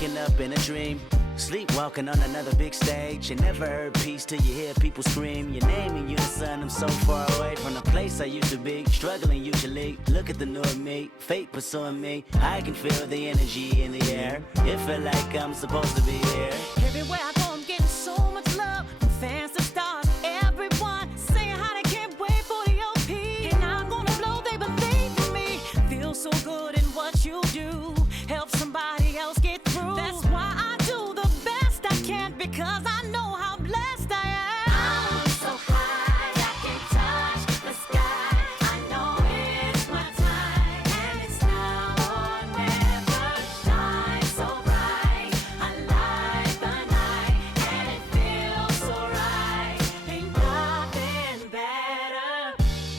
waking up in a dream. Sleepwalking on another big stage. You never heard peace till you hear people scream your name in unison. I'm so far away from the place I used to be. Struggling usually. Look at the new me. Fate pursuing me. I can feel the energy in the air. It feel like I'm supposed to be here. Everywhere I go, I'm getting so much love from fans to stars. Everyone saying how they can't wait for the OP. And I'm gonna blow, they believe in me. Feel so good in what you do. Help somebody else get through. That's why I do the best I can, because I know how blessed I am. I'm so high, I can touch the sky. I know it's my time, and it's now or never. Shine so bright, I light the night, and it feels so right. Ain't nothing better.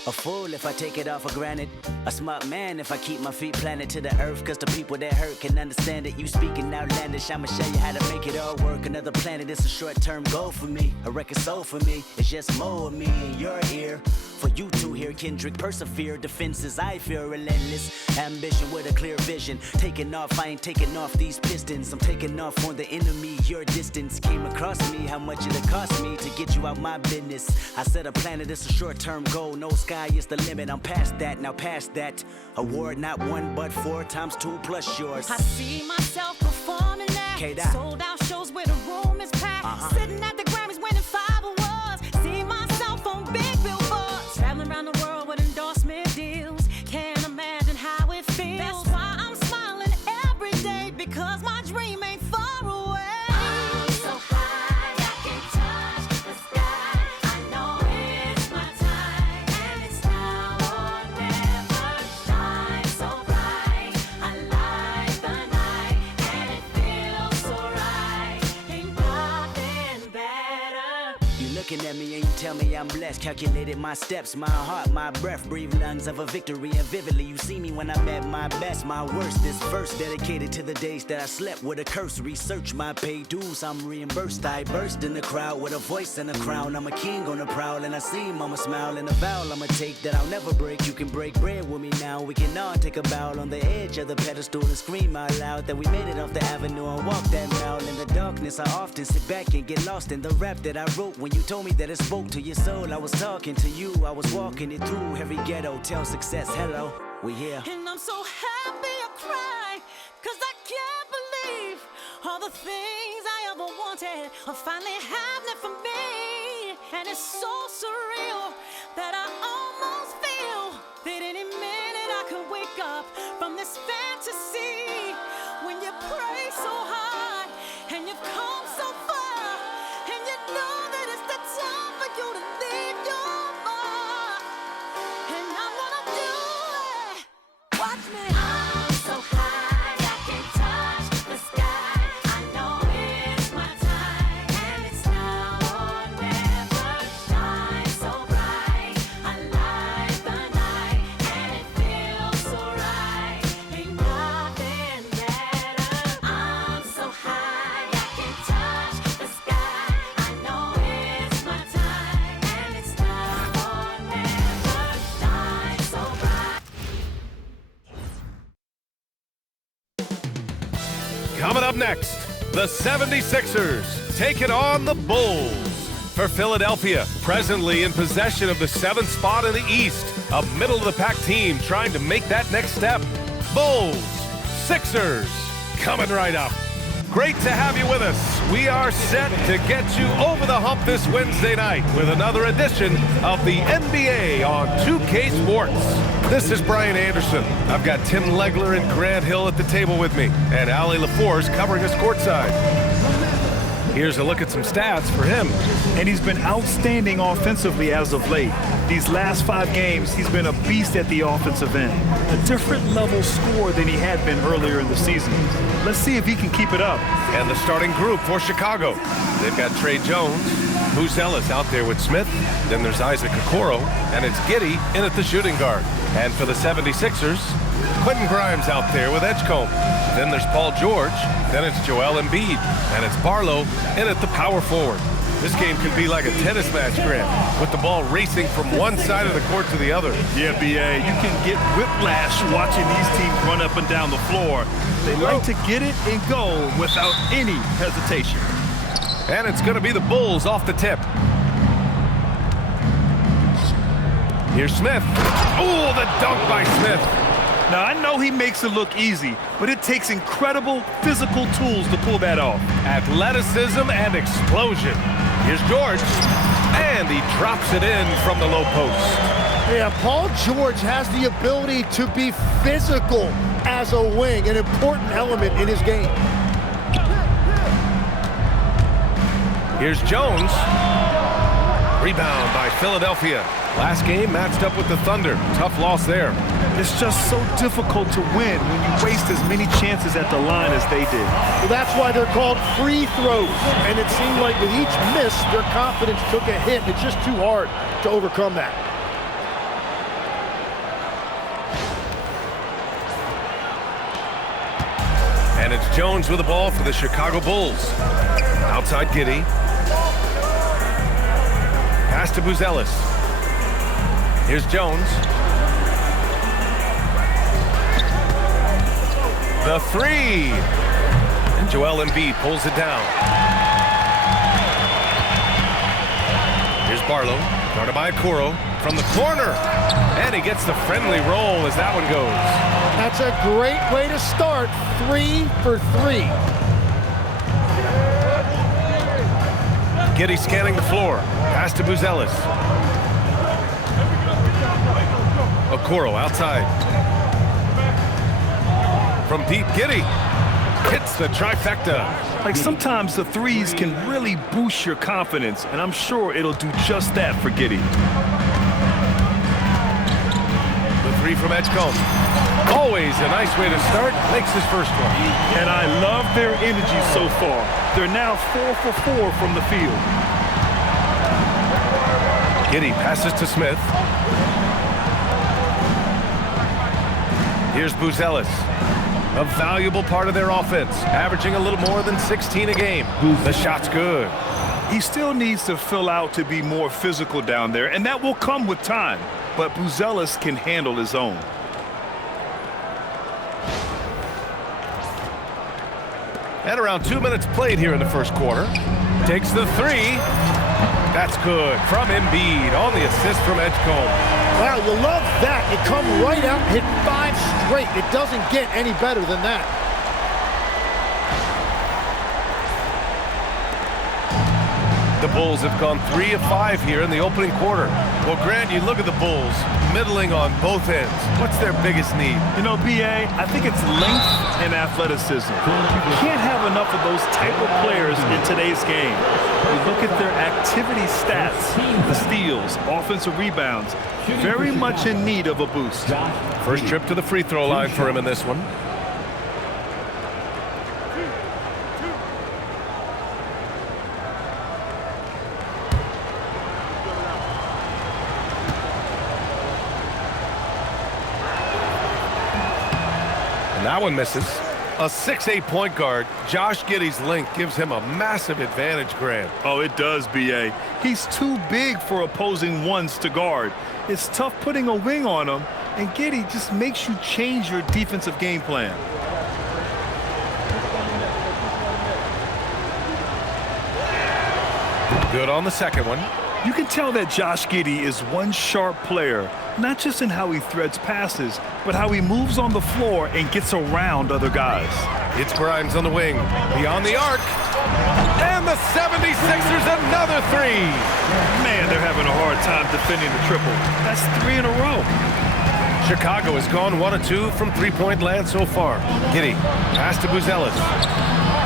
A fool if I take it all for granted. A smart man if I keep my feet planted to the earth. Cause the people that hurt can understand it. You speaking outlandish, I'ma show you how to make it all work. Another planet, it's a short-term goal for me. A record soul for me, it's just more of me in your ear. For you to hear Kendrick persevere. Defenses I feel relentless. Ambition with a clear vision. Taking off, I ain't taking off these pistons. I'm taking off on the enemy. Your distance came across me. How much it'll cost me to get you out my business. I said a planet, it's a short-term goal. No sky is the limit. I'm past that, now past that. Award not 1 but 4 times 2 plus yours. I see myself performing that. K-Dot. Sold out shows where the room is packed. Sitting at the Grammys winning 5 awards. See myself on big billboards. Traveling around the world with endorsement deals. Can't imagine how it feels. That's why I'm smiling every day, because my dream ain't far away. I'm so high, I can touch the sky. I know it's my time, and it's now or never. Shine so bright, I light the night, and it feels so right. Ain't nothing better. You looking at me and you tell me I'm blessed. Calculated my steps, my heart, my breath. Breathe lungs of a victory, and vividly you see me when I'm at my best, my worst. This verse dedicated to the days that I slept with a curse. Research my paid dues, I'm reimbursed. I burst in the crowd with a voice and a crown. I'm a king on the prowl, and I see mama smile. And a vow I'ma take that I'll never break. You can break bread with me now. We can all take a bow on the edge of the pedestal and scream out loud that we made it off the avenue and walk that mile. In the darkness I often sit back and get lost in the rap that I wrote. When you told me that it spoke to your soul, I was talking to you. I was walking it through every ghetto. Tell success hello, we here. And I'm so happy I cry, cause I can't believe all the things I ever wanted are finally happening for me. And it's so surreal that I almost feel that any minute I could wake up from this fantasy. When you pray so hard and you've come so far, and you know that it's the time for you to leave your mark. And I'm gonna do it. Watch me. I'm so high, I can touch the sky. I know it's my time, and it's now or never. Shine so bright, I light the night, and it feels so right. Ain't nothing better. I'm so high, I can touch the sky. I know it's my time, and it's now or never. Shine so bright. Coming up next, the 76ers taking on the Bulls. For Philadelphia, presently in possession of the 7th spot in the East, a middle-of-the-pack team trying to make that next step. Bulls, Sixers, coming right up. Great to have you with us. We are set to get you over the hump this Wednesday night with another edition of the NBA on 2K Sports. This is Brian Anderson. I've got Tim Legler and Grant Hill at the table with me, and Allie LaForce covering us courtside. Here's a look at some stats for him. And he's been outstanding offensively as of late. These last 5 games, he's been a beast at the offensive end. A different level scorer than he had been earlier in the season. Let's see if he can keep it up. And the starting group for Chicago. They've got Trey Jones, Moose Ellis out there with Smith. Then there's Isaac Okoro, and it's Giddey in at the shooting guard. And for the 76ers, Quentin Grimes out there with Edgecombe. Then there's Paul George. Then it's Joel Embiid. And it's Barlow in at the power forward. This game can be like a tennis match, Grant, with the ball racing from one side of the court to the other. Yeah, B.A., you can get whiplash watching these teams run up and down the floor. They like to get it and go without any hesitation. And it's going to be the Bulls off the tip. Here's Smith. Ooh, the dunk by Smith. Now, I know he makes it look easy, but it takes incredible physical tools to pull that off. Athleticism and explosion. Here's George, and he drops it in from the low post. Yeah, Paul George has the ability to be physical as a wing, an important element in his game. Here's Jones. Rebound by Philadelphia. Last game matched up with the Thunder. Tough loss there. It's just so difficult to win when you waste as many chances at the line as they did. Well, that's why they're called free throws. And it seemed like with each miss, their confidence took a hit. It's just too hard to overcome that. And it's Jones with the ball for the Chicago Bulls. Outside Giddey. Pass to Buzelis. Here's Jones. The three. And Joel Embiid pulls it down. Here's Barlow. Guarded by Okoro from the corner. And he gets the friendly roll as that one goes. That's a great way to start. 3 for 3. Giddey scanning the floor. Pass to Buzelis. Okoro outside. From deep, Giddey hits the trifecta. Like sometimes the threes can really boost your confidence, and I'm sure it'll do just that for Giddey. The three from Edgecombe. Always a nice way to start. Makes his first one. And I love their energy so far. They're now 4 for 4 from the field. Giddey passes to Smith. Here's Buzelis. A valuable part of their offense, averaging a little more than 16 a game. The shot's good. He still needs to fill out to be more physical down there, and that will come with time. But Buzelis can handle his own. And around 2 minutes played here in the first quarter. Takes the three. That's good from Embiid on the assist from Edgecombe. Wow, you love that. It come right out and hit 5 straight. It doesn't get any better than that. The Bulls have gone 3 of 5 here in the opening quarter. Well, Grant, you look at the Bulls, middling on both ends. What's their biggest need? You know, B.A., I think it's length and athleticism. You can't have enough of those type of players in today's game. You look at their activity stats, the steals, offensive rebounds, very much in need of a boost. First trip to the free throw line for him in this one. And that one misses. A 6'8" point guard, Josh Giddey's length gives him a massive advantage, Grant. Oh, it does, B.A. He's too big for opposing ones to guard. It's tough putting a wing on him, and Giddey just makes you change your defensive game plan. Good on the second one. You can tell that Josh Giddey is one sharp player, not just in how he threads passes, but how he moves on the floor and gets around other guys. It's Grimes on the wing, beyond the arc, and the 76ers another three. Man, they're having a hard time defending the triple. That's 3 in a row. Chicago has gone 1 of 2 from three-point land so far. Giddey, pass to Buzelis.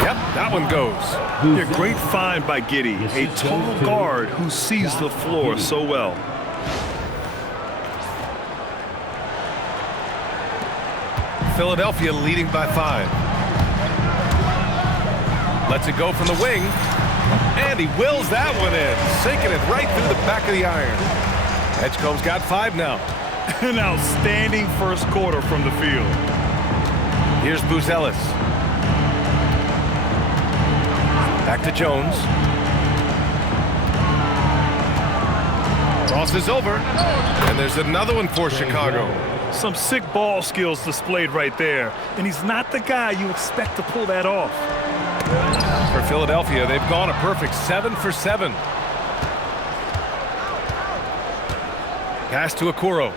Yep, that one goes. A great find by Giddey, a tall guard who sees the floor so well. Philadelphia leading by 5. Lets it go from the wing, and he wills that one in, sinking it right through the back of the iron. Edgecombe's got 5 now. An outstanding first quarter from the field. Here's Buzelis. Back to Jones. Crosses over, and there's another one for Chicago. Some sick ball skills displayed right there, and he's not the guy you expect to pull that off. For Philadelphia, they've gone a perfect 7 for 7. Pass to Okoro.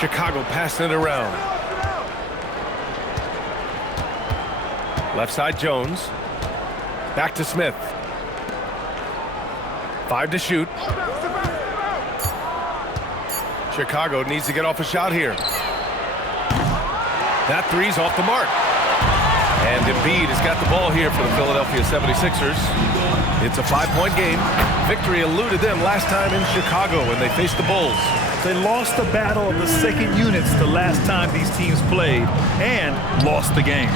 Chicago passing it around. Left side Jones. Back to Smith. 5 to shoot. Chicago needs to get off a shot here. That three's off the mark. And Embiid has got the ball here for the Philadelphia 76ers. It's a 5-point game. Victory eluded them last time in Chicago when they faced the Bulls. They lost the battle of the second units the last time these teams played and lost the game.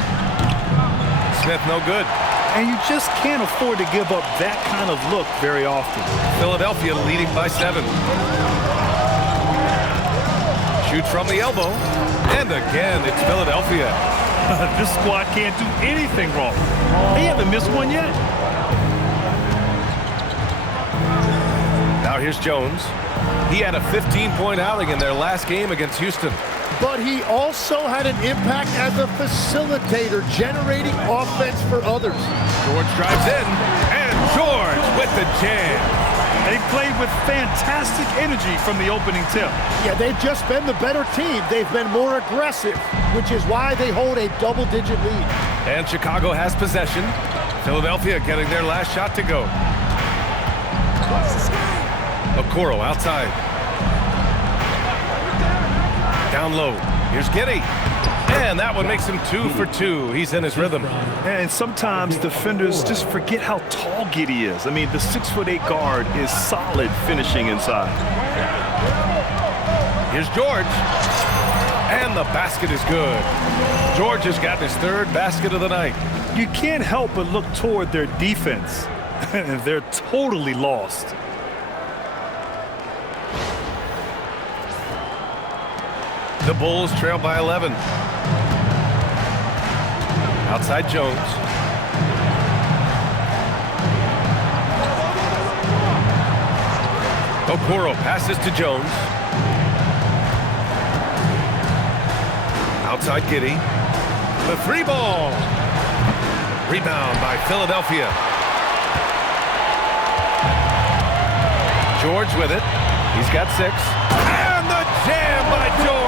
Smith no good. And you just can't afford to give up that kind of look very often. Philadelphia leading by 7. Shoots from the elbow. And again, it's Philadelphia. This squad can't do anything wrong. They haven't missed one yet. Now here's Jones. He had a 15-point outing in their last game against Houston. But he also had an impact as a facilitator, generating offense for others. George drives in, and George with the jam. They played with fantastic energy from the opening tip. Yeah, they've just been the better team. They've been more aggressive, which is why they hold a double-digit lead. And Chicago has possession. Philadelphia getting their last shot to go. Okoro outside. Down low. Here's Giddey. And that one makes him 2 for 2. He's in his rhythm. And sometimes defenders just forget how tall Giddey is. I mean, the 6'8" guard is solid finishing inside. Here's George. And the basket is good. George has gotten his 3rd basket of the night. You can't help but look toward their defense. They're totally lost. The Bulls trail by 11. Outside Jones. Okoro passes to Jones. Outside Giddey. The 3 ball. Rebound by Philadelphia. George with it. He's got 6. And the jam by George.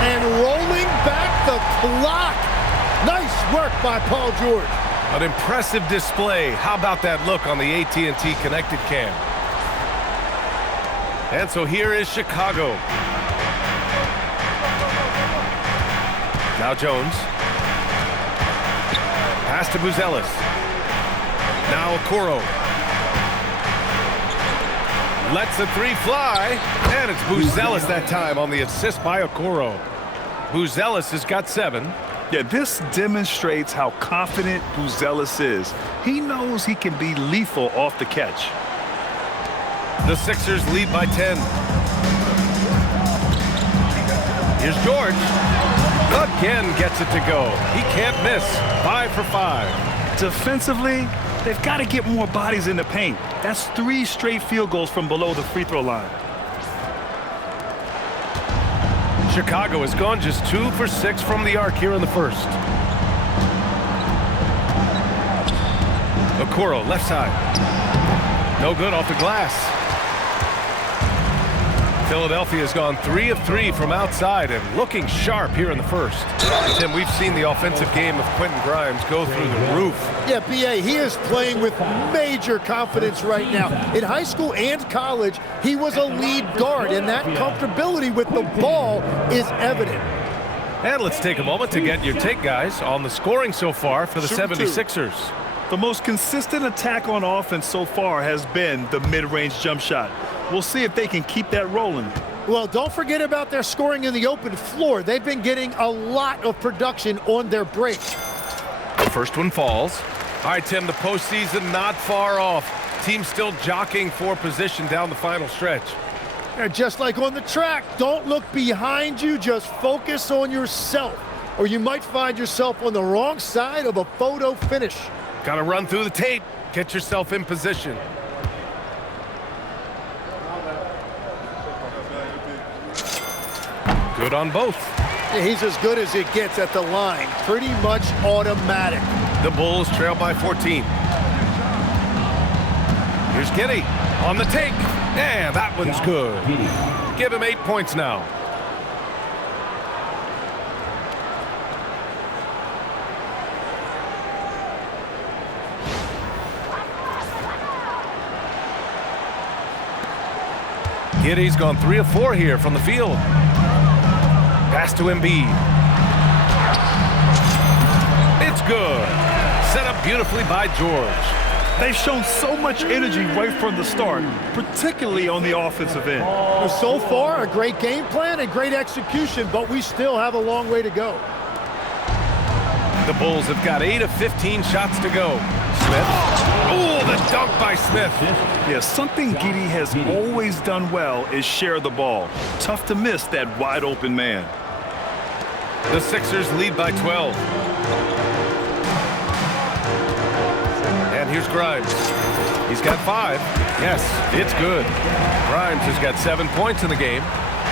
And rolling back the clock. Nice work by Paul George. An impressive display. How about that look on the AT&T connected cam? And so here is Chicago. Now Jones. Pass to Buzelis. Now Okoro. Lets the 3 fly. And it's Buzelis that time on the assist by Okoro. Buzelis has got 7. Yeah, this demonstrates how confident Buzelis is. He knows he can be lethal off the catch. The Sixers lead by 10. Here's George. Again gets it to go. He can't miss. 5 for 5. Defensively, they've got to get more bodies in the paint. That's 3 straight field goals from below the free throw line. Chicago has gone just 2 for 6 from the arc here in the first. Okoro, left side. No good off the glass. Philadelphia has gone 3 of 3 from outside and looking sharp here in the first. Tim, we've seen the offensive game of Quentin Grimes go through the roof. Yeah, B.A., he is playing with major confidence right now. In high school and college, he was a lead guard, and that comfortability with the ball is evident. And let's take a moment to get your take, guys, on the scoring so far for the 76ers. The most consistent attack on offense so far has been the mid-range jump shot. We'll see if they can keep that rolling. Well, don't forget about their scoring in the open floor. They've been getting a lot of production on their break. The first one falls. All right, Tim, the postseason not far off. Team still jockeying for position down the final stretch. And just like on the track, don't look behind you, just focus on yourself, or you might find yourself on the wrong side of a photo finish. Got to run through the tape, get yourself in position. Good on both. He's as good as it gets at the line. Pretty much automatic. The Bulls trail by 14. Here's Giddy on the take. And that one's good. Give him 8 points now. Giddy's gone 3 of 4 here from the field. Pass to Embiid. It's good. Set up beautifully by George. They've shown so much energy right from the start, particularly on the offensive end. So far, a great game plan and great execution, but we still have a long way to go. The Bulls have got 8 of 15 shots to go. Smith. Oh, the dunk by Smith. Yeah, something Giddey has always done well is share the ball. Tough to miss that wide open man. The Sixers lead by 12. And here's Grimes. He's got 5. Yes, it's good. Grimes has got 7 points in the game.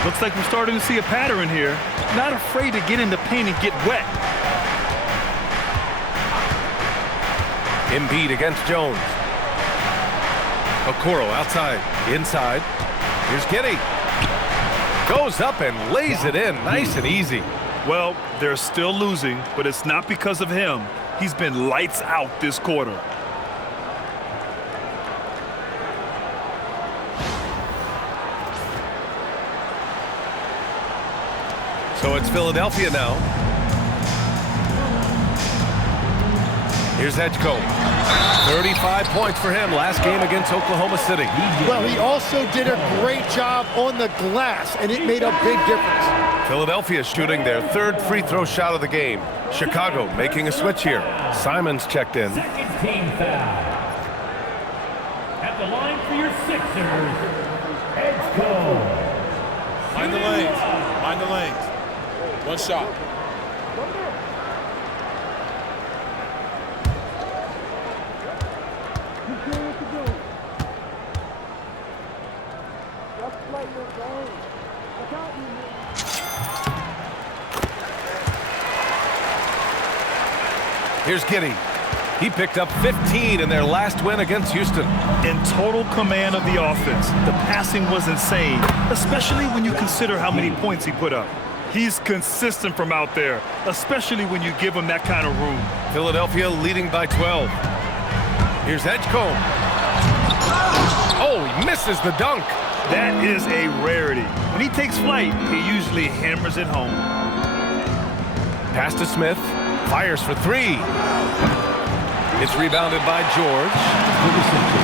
Looks like we're starting to see a pattern here. Not afraid to get in the paint and get wet. Embiid against Jones. Okoro outside, inside. Here's Giddy. Goes up and lays it in, nice and easy. Well, they're still losing, but it's not because of him. He's been lights out this quarter. So it's Philadelphia now. Here's Edgecombe. 35 points for him last game against Oklahoma City. Well, he also did a great job on the glass, and it made a big difference. Philadelphia shooting their 3rd free throw shot of the game. Chicago making a switch here. Simons checked in. Second team foul. At the line for your Sixers, Edgecombe. Mind the lanes. Mind the lanes. One shot. Here's Giddy. He picked up 15 in their last win against Houston. In total command of the offense, the passing was insane, especially when you consider how many points he put up. He's consistent from out there, especially when you give him that kind of room. Philadelphia leading by 12. Here's Edgecombe. Oh, he misses the dunk. That is a rarity. When he takes flight, he usually hammers it home. Pass to Smith. Fires for 3. It's rebounded by George.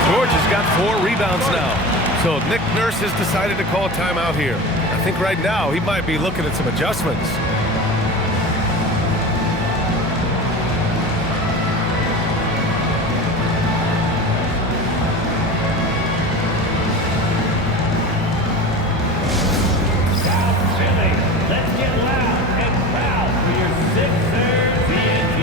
George has got 4 rebounds now. So Nick Nurse has decided to call a timeout here. I think right now he might be looking at some adjustments. Let's get loud and proud for your Sixers TNT.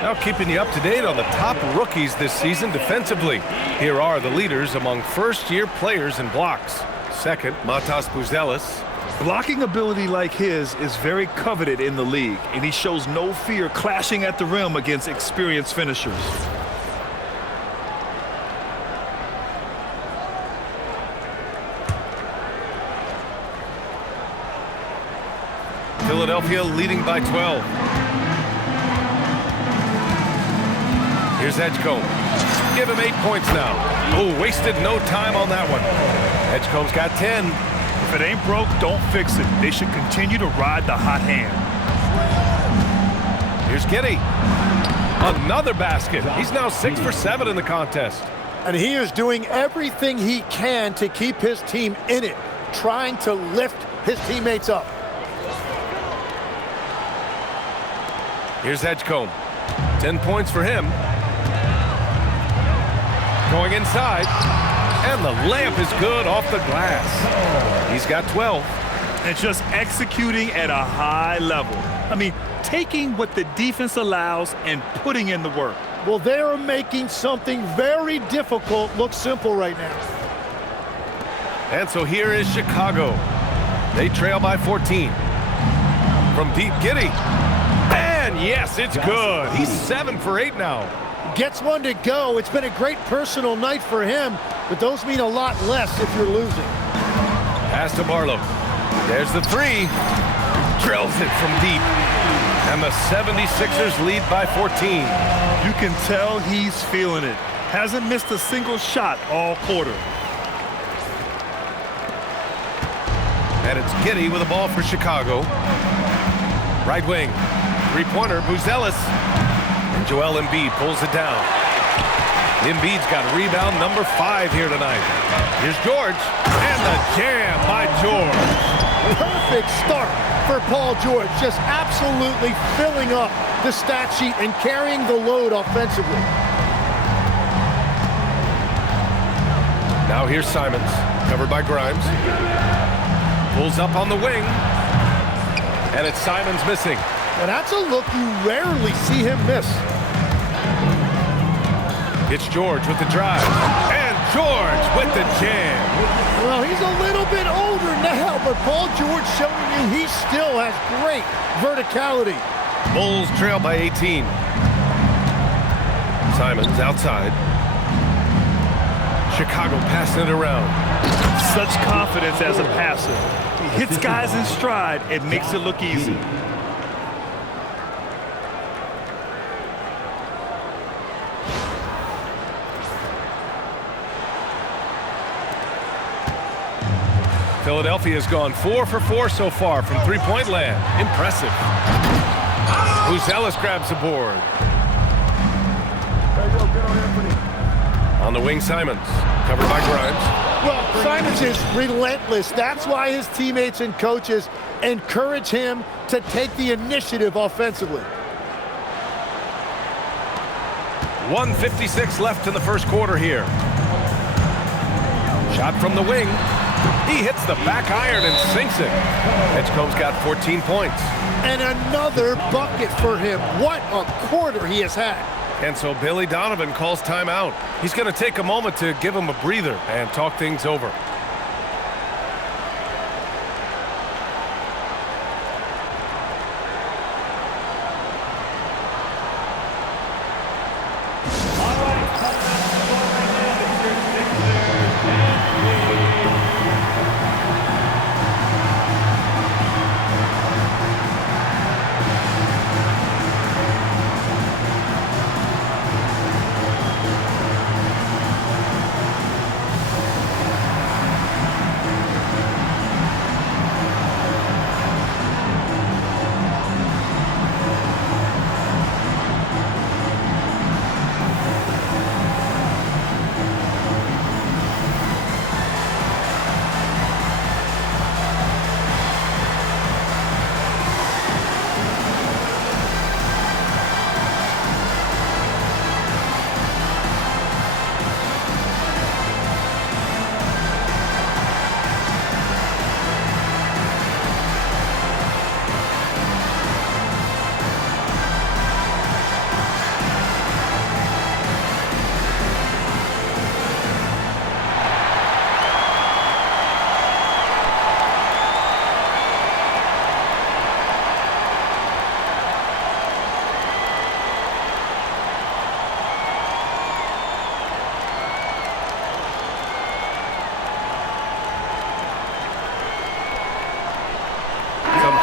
Now keeping you up to date on the top rookies this season defensively. Here are the leaders among first-year players in blocks. second, Matas Buzelis. Blocking ability like his is very coveted in the league, and he shows no fear clashing at the rim against experienced finishers. Philadelphia leading by 12. Here's Edgecombe. Give him 8 points now. Oh, wasted no time on that one. Edgecombe's got 10. If it ain't broke, don't fix it. They should continue to ride the hot hand. Here's Giddey. Another basket. He's now 6 for 7 in the contest. And he is doing everything he can to keep his team in it, trying to lift his teammates up. Here's Edgecombe. 10 points for him. Going inside. And the layup is good off the glass. He's got 12. And just executing at a high level. I mean, taking what the defense allows and putting in the work. Well, they are making something very difficult look simple right now. And so here is Chicago. They trail by 14. From deep, Giddey. And yes, it's good. He's 7 for 8 now. Gets one to go. It's been a great personal night for him, but those mean a lot less if you're losing. Pass to Barlow. There's the 3. Drills it from deep. And the 76ers lead by 14. You can tell he's feeling it. Hasn't missed a single shot all quarter. And it's Giddey with the ball for Chicago. Right wing. Three-pointer, Buzelis. And Joel Embiid pulls it down. Embiid's got rebound number 5 here tonight. Here's George. And the jam by George. Perfect start for Paul George. Just absolutely filling up the stat sheet and carrying the load offensively. Now here's Simons, covered by Grimes. Pulls up on the wing. And it's Simons missing. Well, that's a look you rarely see him miss. It's George with the drive. And George with the jam. Well, he's a little bit older now, but Paul George showing you he still has great verticality. Bulls trail by 18. Simons outside. Chicago passing it around. Such confidence as a passer. He hits guys in stride and makes it look easy. Philadelphia's gone 4 for 4 so far from three-point land. Impressive. Buzelis grabs the board. On the wing, Simons. Covered by Grimes. Well, Simons is relentless. That's why his teammates and coaches encourage him to take the initiative offensively. 1:56 left in the first quarter here. Shot from the wing. He hits the back iron and sinks it. Edgecombe's got 14 points. And another bucket for him. What a quarter he has had. And so Billy Donovan calls timeout. He's going to take a moment to give him a breather and talk things over.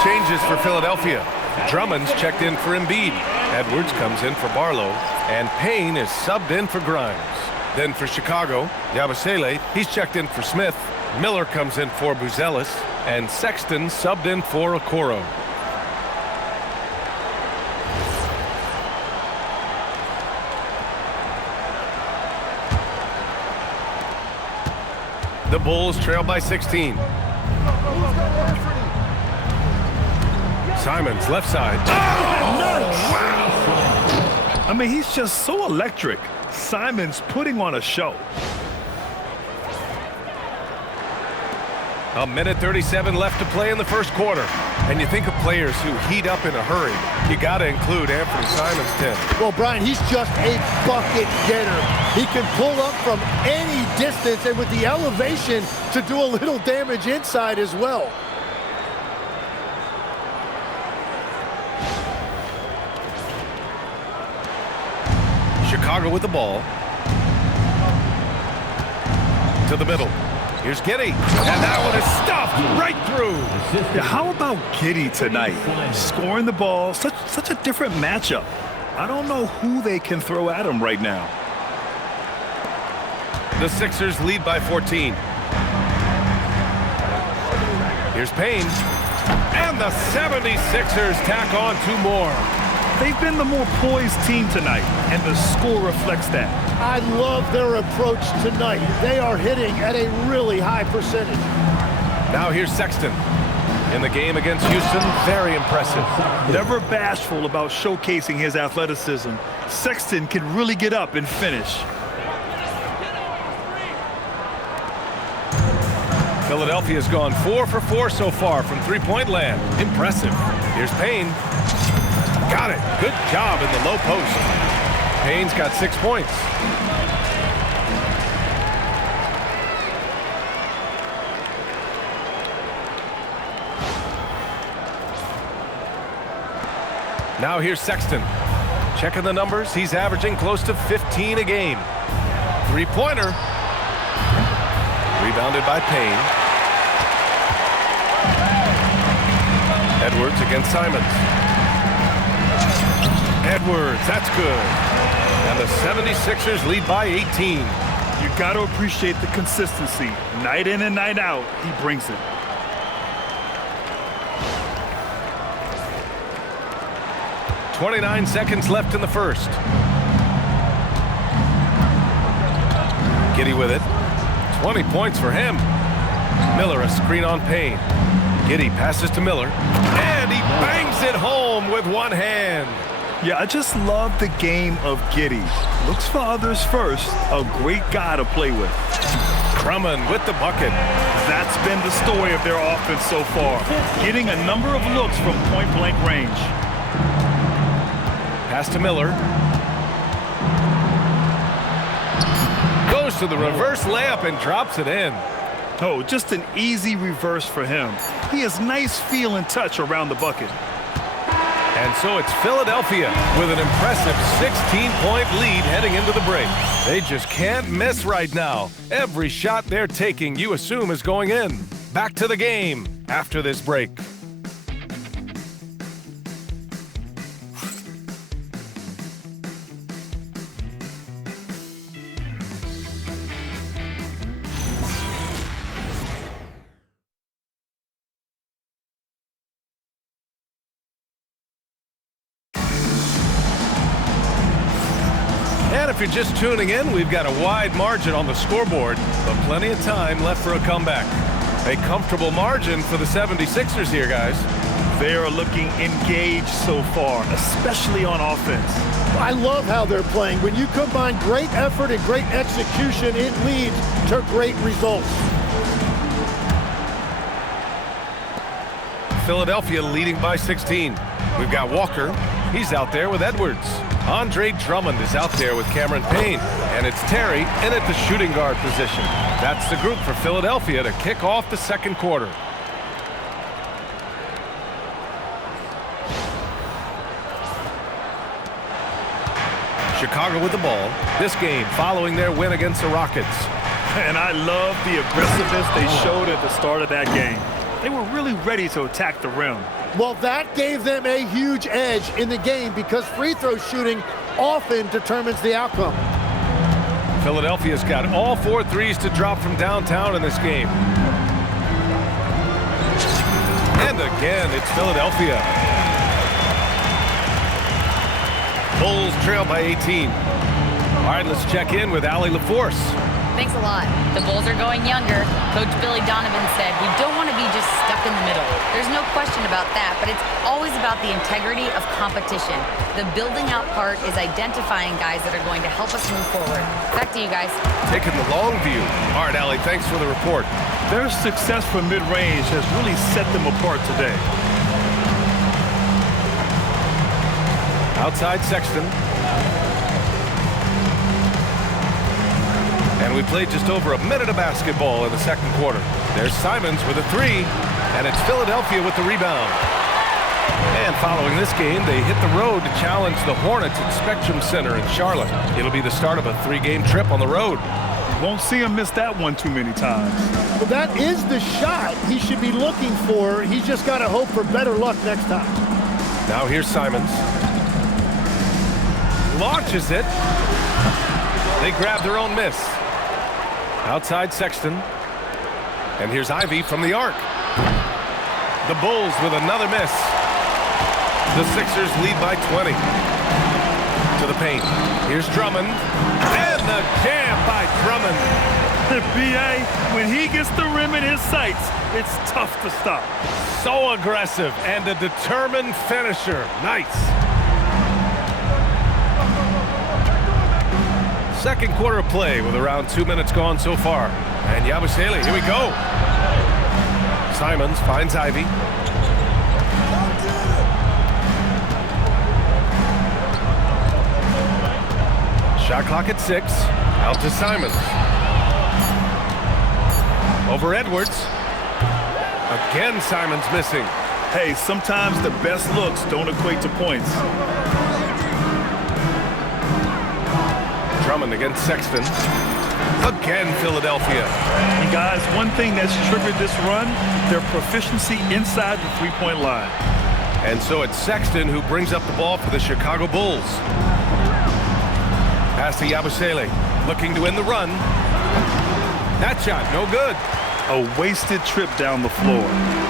changes for Philadelphia. Drummond's checked in for Embiid. Edwards comes in for Barlow. And Payne is subbed in for Grimes. Then for Chicago, Yabusele, he's checked in for Smith. Miller comes in for Buzelis. And Sexton subbed in for Okoro. The Bulls trail by 16. Simons, left side. Oh, wow. I mean, he's just so electric. Simons putting on a show. A minute 37 left to play in the first quarter. And you think of players who heat up in a hurry. You got to include Anthony Simons, Tim. Well, Brian, he's just a bucket getter. He can pull up from any distance, and with the elevation to do a little damage inside as well. Chicago with the ball. To the middle. Here's Giddey. And that one is stuffed right through. Yeah, how about Giddey tonight? Scoring the ball, such a different matchup. I don't know who they can throw at him right now. The Sixers lead by 14. Here's Payne. And the 76ers tack on 2 more. They've been the more poised team tonight, and the score reflects that. I love their approach tonight. They are hitting at a really high percentage. Now here's Sexton. In the game against Houston, very impressive. Never bashful about showcasing his athleticism. Sexton can really get up and finish. Philadelphia's gone 4 for 4 so far from three-point land. Impressive. Here's Payne. Got it. Good job in the low post. Payne's got 6 points. Now here's Sexton. Checking the numbers. He's averaging close to 15 a game. Three-pointer. Rebounded by Payne. Edwards against Simons. Edwards, that's good. And the 76ers lead by 18. You got to appreciate the consistency. Night in and night out, he brings it. .29 seconds left in the first. Giddey with it. 20 points for him. Miller a screen on Payne. Giddey passes to Miller. And he bangs it home with one hand. Yeah, I just love the game of Giddey. Looks for others first. A great guy to play with. Drummond with the bucket. That's been the story of their offense so far. Getting a number of looks from point-blank range. Pass to Miller. Goes to the reverse layup and drops it in. Oh, just an easy reverse for him. He has nice feel and touch around the bucket. And so it's Philadelphia with an impressive 16-point lead heading into the break. They just can't miss right now. Every shot they're taking, you assume, is going in. Back to the game after this break. And if you're just tuning in, we've got a wide margin on the scoreboard, but plenty of time left for a comeback. A comfortable margin for the 76ers here, guys. They are looking engaged so far, especially on offense. I love how they're playing. When you combine great effort and great execution, it leads to great results. Philadelphia leading by 16. We've got Walker. He's out there with Edwards. Andre Drummond is out there with Cameron Payne. And it's Terry in at the shooting guard position. That's the group for Philadelphia to kick off the second quarter. Chicago with the ball. This game following their win against the Rockets. And I love the aggressiveness they showed at the start of that game. They were really ready to attack the rim. Well, that gave them a huge edge in the game because free throw shooting often determines the outcome. Philadelphia's got all 4 threes to drop from downtown in this game. And again, it's Philadelphia. Bulls trail by 18. All right, let's check in with Allie LaForce. Thanks a lot. The Bulls are going younger. Coach Billy Donovan said, we don't want to be just stuck in the middle. There's no question about that, but it's always about the integrity of competition. The building out part is identifying guys that are going to help us move forward. Back to you guys. Taking the long view. All right, Allie, thanks for the report. Their success from mid-range has really set them apart today. Outside Sexton. And we played just over a minute of basketball in the second quarter. There's Simons with a 3, and it's Philadelphia with the rebound. And following this game, they hit the road to challenge the Hornets at Spectrum Center in Charlotte. It'll be the start of a 3-game trip on the road. Won't see him miss that one too many times. Well, that is the shot he should be looking for. He's just got to hope for better luck next time. Now here's Simons. Launches it. They grab their own miss. Outside Sexton. And here's Ivy from the arc. The Bulls with another miss. The Sixers lead by 20. To the paint. Here's Drummond. And the jam by Drummond. B.A., when he gets the rim in his sights, it's tough to stop. So aggressive and a determined finisher. Nice. Second quarter of play with around 2 minutes gone so far. And Yabusele, here we go. Simons finds Ivy. Shot clock at 6. Out to Simons. Over Edwards. Again, Simons missing. Hey, sometimes the best looks don't equate to points. Drummond against Sexton. Again, Philadelphia. And guys, one thing that's triggered this run, their proficiency inside the three-point line. And so it's Sexton who brings up the ball for the Chicago Bulls. Pass to Yabusele, looking to win the run. That shot, no good. A wasted trip down the floor.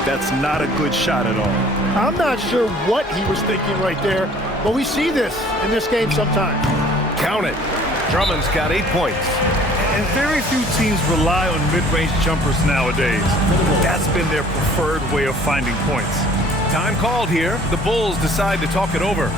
That's not a good shot at all. I'm not sure what he was thinking right there, but we see this in this game sometimes. Count it. Drummond's got 8 points. And very few teams rely on mid-range jumpers nowadays. That's been their preferred way of finding points. Time called here. The Bulls decide to talk it over.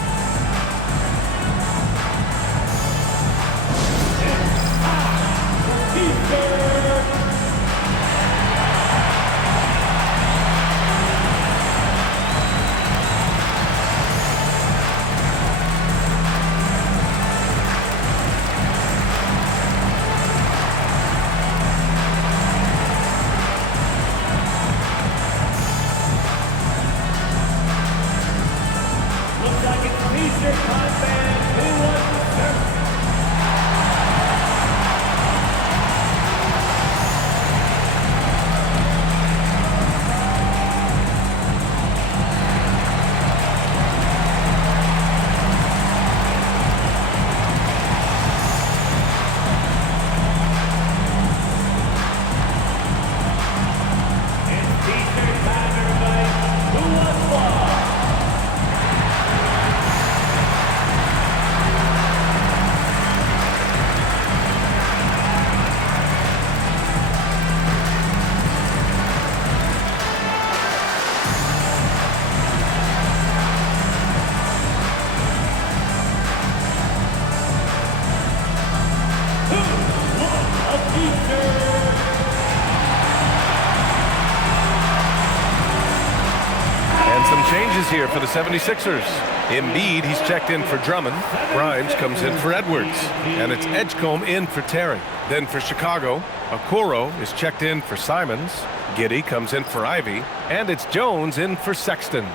Changes here for the 76ers. Embiid, he's checked in for Drummond. Grimes comes in for Edwards. And it's Edgecombe in for Terry. Then for Chicago, Okoro is checked in for Simons. Giddey comes in for Ivy. And it's Jones in for Sexton.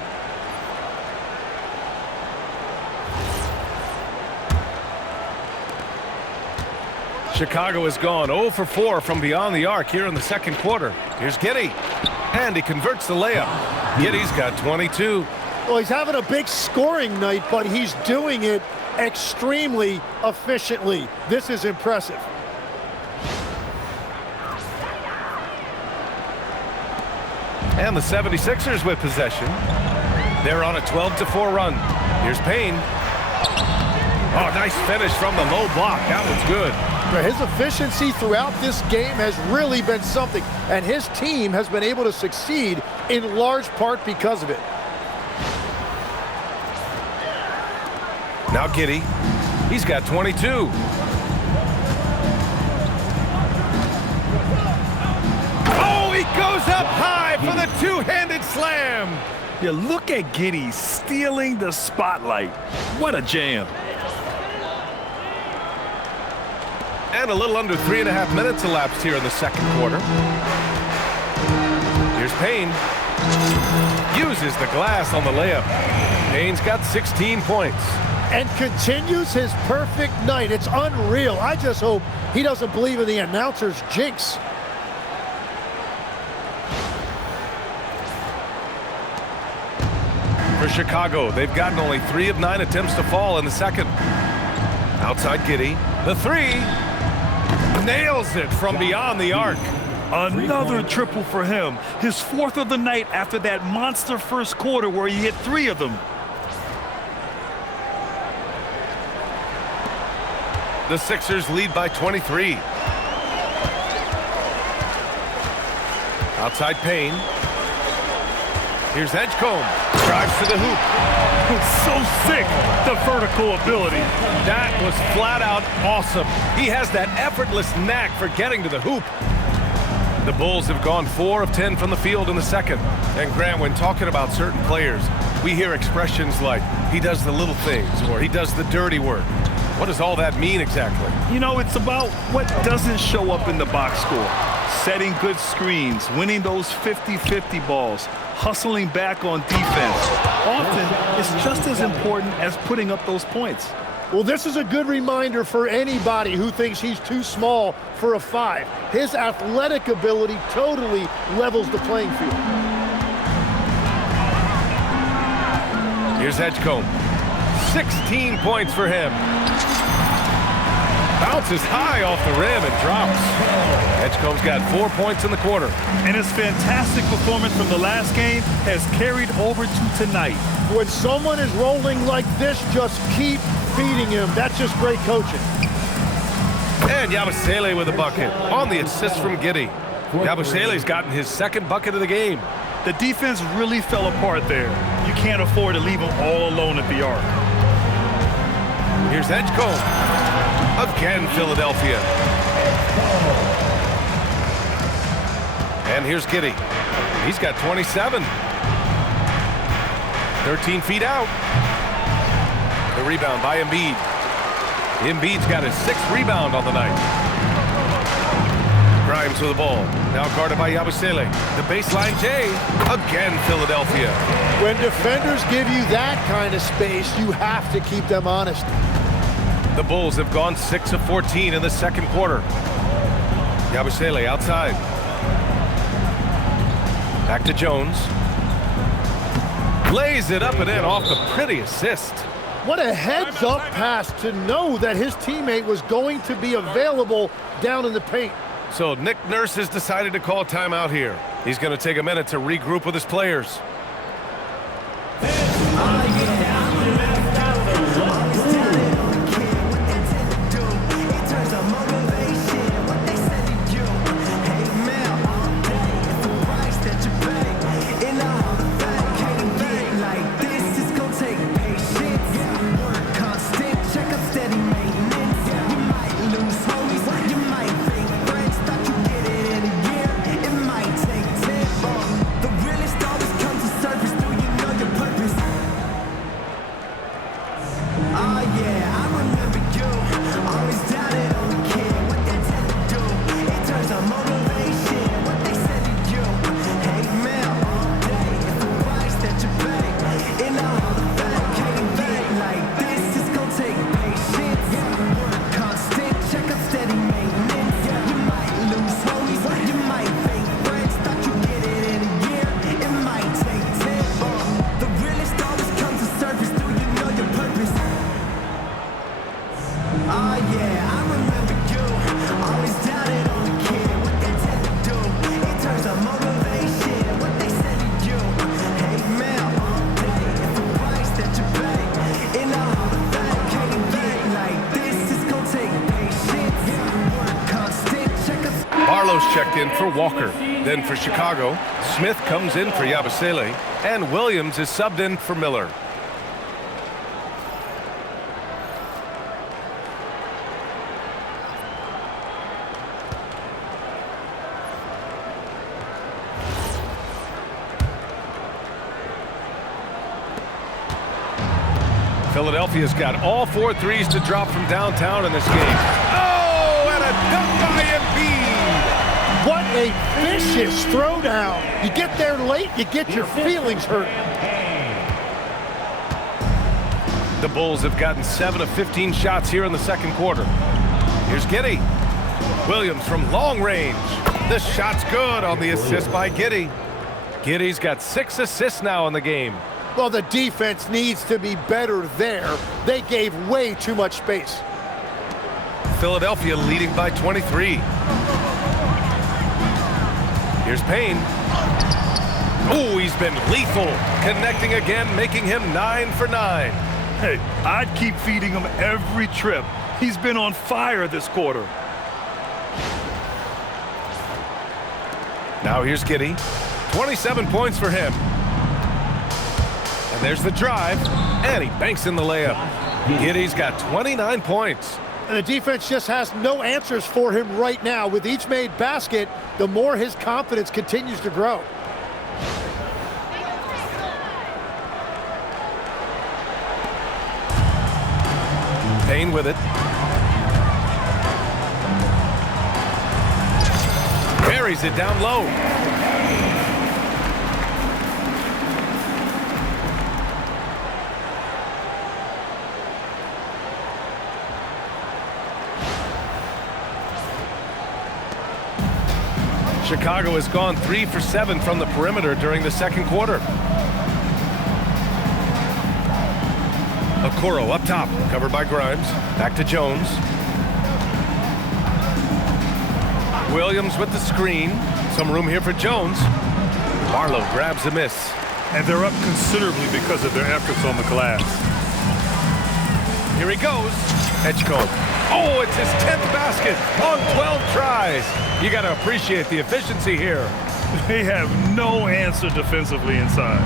Chicago has gone 0 for 4 from beyond the arc here in the second quarter. Here's Giddey, and he converts the layup. Giddey's got 22. Well, he's having a big scoring night, but he's doing it extremely efficiently. This is impressive. And the 76ers with possession. They're on a 12-4 run. Here's Payne. Oh, nice finish from the low block. That was good. His efficiency throughout this game has really been something, and his team has been able to succeed in large part because of it. Now Giddey. He's got 22. Oh, he goes up high for the two-handed slam. Yeah, look at Giddey stealing the spotlight. What a jam. And a little under 3.5 minutes elapsed here in the second quarter. Here's Payne. Uses the glass on the layup. Payne's got 16 points. And continues his perfect night. It's unreal. I just hope he doesn't believe in the announcer's jinx. For Chicago, they've gotten only 3 of 9 attempts to fall in the second. Outside Giddey. The three. Nails it from beyond the arc. Another triple for him. His 4th of the night after that monster first quarter where he hit 3 of them. The Sixers lead by 23. Outside Payne. Here's Edgecombe. Drives to the hoop. So sick, the vertical ability. That was flat out awesome. He has that effortless knack for getting to the hoop. The Bulls have gone 4 of 10 from the field in the second. And Grant, when talking about certain players, we hear expressions like, he does the little things, or he does the dirty work. What does all that mean exactly? You know, it's about what doesn't show up in the box score. Setting good screens, winning those 50-50 balls, hustling back on defense. Often, it's just as important as putting up those points. Well, this is a good reminder for anybody who thinks he's too small for a 5. His athletic ability totally levels the playing field. Here's Edgecombe. 16 points for him. Bounces high off the rim and drops. Edgecombe's got 4 points in the quarter. And his fantastic performance from the last game has carried over to tonight. When someone is rolling like this, just keep feeding him. That's just great coaching. And Yabusele with a bucket on the assist from Giddey. Yabusele's gotten his 2nd bucket of the game. The defense really fell apart there. You can't afford to leave him all alone at the arc. Here's Edgecombe. Again, Philadelphia. And here's Giddey. He's got 27. 13 feet out. The rebound by Embiid. Embiid's got his 6th rebound on the night. Grimes with the ball. Now guarded by Yabusele. The baseline J. Again, Philadelphia. When defenders give you that kind of space, you have to keep them honest. The Bulls have gone 6 of 14 in the second quarter. Yabusele outside. Back to Jones. Lays it up and in off the pretty assist. What a heads-up pass to know that his teammate was going to be available down in the paint. So Nick Nurse has decided to call timeout here. He's going to take a minute to regroup with his players. for Walker. Then for Chicago, Smith comes in for Yabusele, and Williams is subbed in for Miller. Philadelphia's got all 4 threes to drop from downtown in this game. Oh, and a dunk by Embiid! What a vicious throwdown. You get there late, you get your feelings hurt. The Bulls have gotten 7 of 15 shots here in the second quarter. Here's Giddey. Williams from long range. The shot's good on the assist by Giddey. Giddey's got 6 assists now in the game. Well, the defense needs to be better there. They gave way too much space. Philadelphia leading by 23. Here's Payne. Oh, he's been lethal. Connecting again, making him 9 for 9. Hey, I'd keep feeding him every trip. He's been on fire this quarter. Now here's Giddey. 27 points for him. And there's the drive, and he banks in the layup. Giddey's got 29 points. And the defense just has no answers for him right now. With each made basket, the more his confidence continues to grow. Payne with it. Buries it down low. Chicago has gone 3 for 7 from the perimeter during the second quarter. Okoro up top, covered by Grimes. Back to Jones. Williams with the screen. Some room here for Jones. Barlow grabs the miss. And they're up considerably because of their efforts on the glass. Here he goes. Edgecombe. Oh, it's his 10th basket on 12 tries. You got to appreciate the efficiency here. They have no answer defensively inside.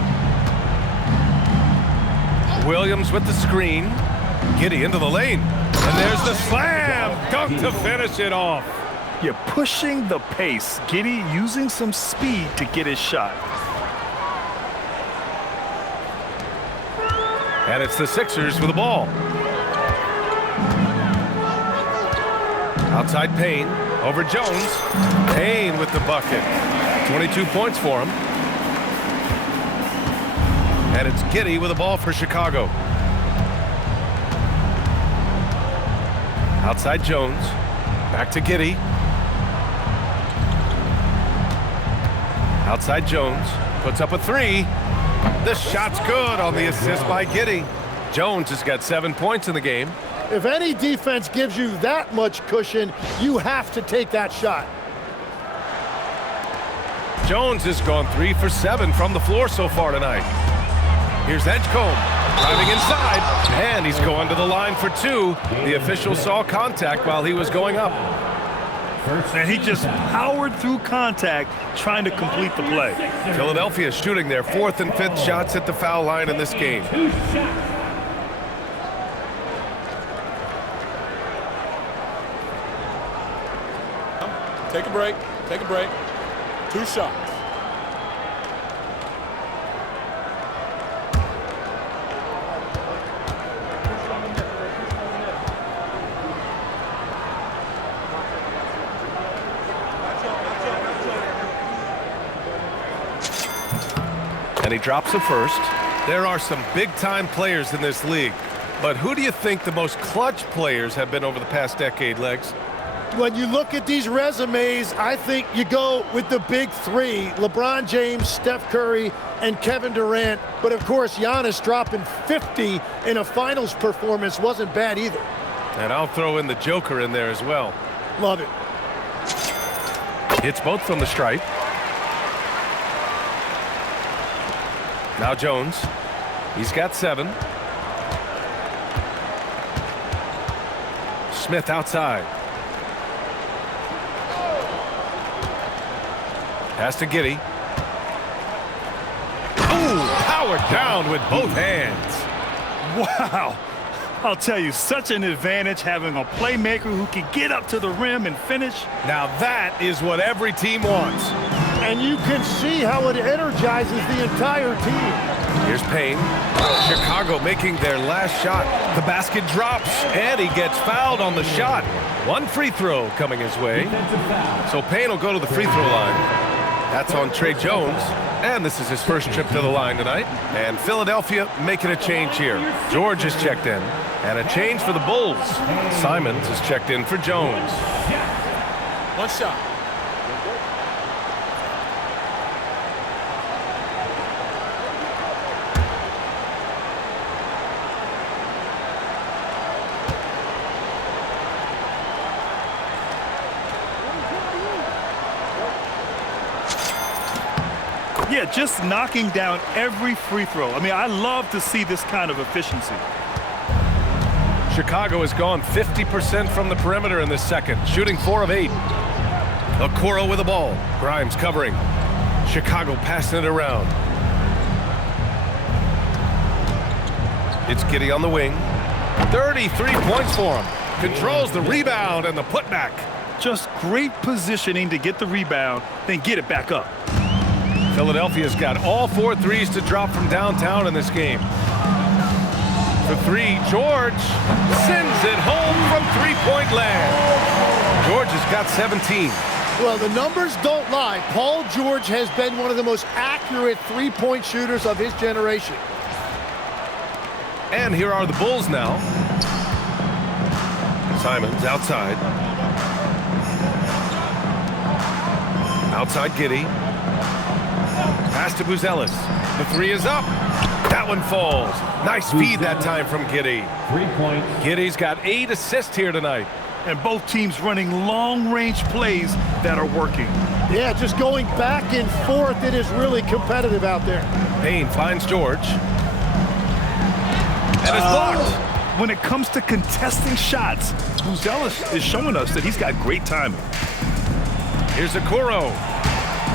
Williams with the screen. Giddey into the lane. And there's the slam. Dunk to finish it off. You're pushing the pace. Giddey using some speed to get his shot. And it's the Sixers with the ball. Outside Payne, over Jones. Payne with the bucket. 22 points for him. And it's Giddey with the ball for Chicago. Outside Jones. Back to Giddey. Outside Jones. Puts up a 3. The shot's good on the assist by Giddey. Jones has got 7 points in the game. If any defense gives you that much cushion, you have to take that shot. Jones has gone 3 for 7 from the floor so far tonight. Here's Edgecombe driving inside, and he's going to the line for 2. The official saw contact while he was going up. And he just powered through contact, trying to complete the play. Philadelphia shooting their 4th and 5th shots at the foul line in this game. Take a break. Take a break. 2 shots. And he drops the first. There are some big-time players in this league. But who do you think the most clutch players have been over the past decade, Legs? When you look at these resumes, I think you go with the big 3, LeBron James, Steph Curry, and Kevin Durant. But of course, Giannis dropping 50 in a finals performance wasn't bad either. And I'll throw in the Joker in there as well. Love it. Hits both from the stripe. Now Jones. He's got 7. Smith outside. Pass to Giddey. Ooh, powered down with both hands. Wow. I'll tell you, such an advantage having a playmaker who can get up to the rim and finish. Now that is what every team wants. And you can see how it energizes the entire team. Here's Payne. Chicago making their last shot. The basket drops, and he gets fouled on the shot. One free throw coming his way. So Payne will go to the free throw line. That's on Trey Jones. And this is his first trip to the line tonight. And Philadelphia making a change here. George is checked in. And a change for the Bulls. Simons is checked in for Jones. One shot. Yeah, just knocking down every free throw. I mean, I love to see this kind of efficiency. Chicago has gone 50% from the perimeter in this second, shooting 4 of 8. Okoro with the ball. Grimes covering. Chicago passing it around. It's Giddey on the wing. 33 points for him. Controls the rebound and the putback. Just great positioning to get the rebound, then get it back up. Philadelphia's got all 4 threes to drop from downtown in this game. For 3, George sends it home from three-point land. George has got 17. Well, the numbers don't lie. Paul George has been one of the most accurate three-point shooters of his generation. And here are the Bulls now. Simons outside. Outside Giddey. Pass to Buzelis. The 3 is up. That one falls. Nice feed that time from Giddey. 3 points. Giddey's got 8 assists here tonight. And both teams running long-range plays that are working. Yeah, just going back and forth. It is really competitive out there. Payne finds George. And it's blocked. When it comes to contesting shots, Buzelis is showing us that he's got great timing. Here's Okoro.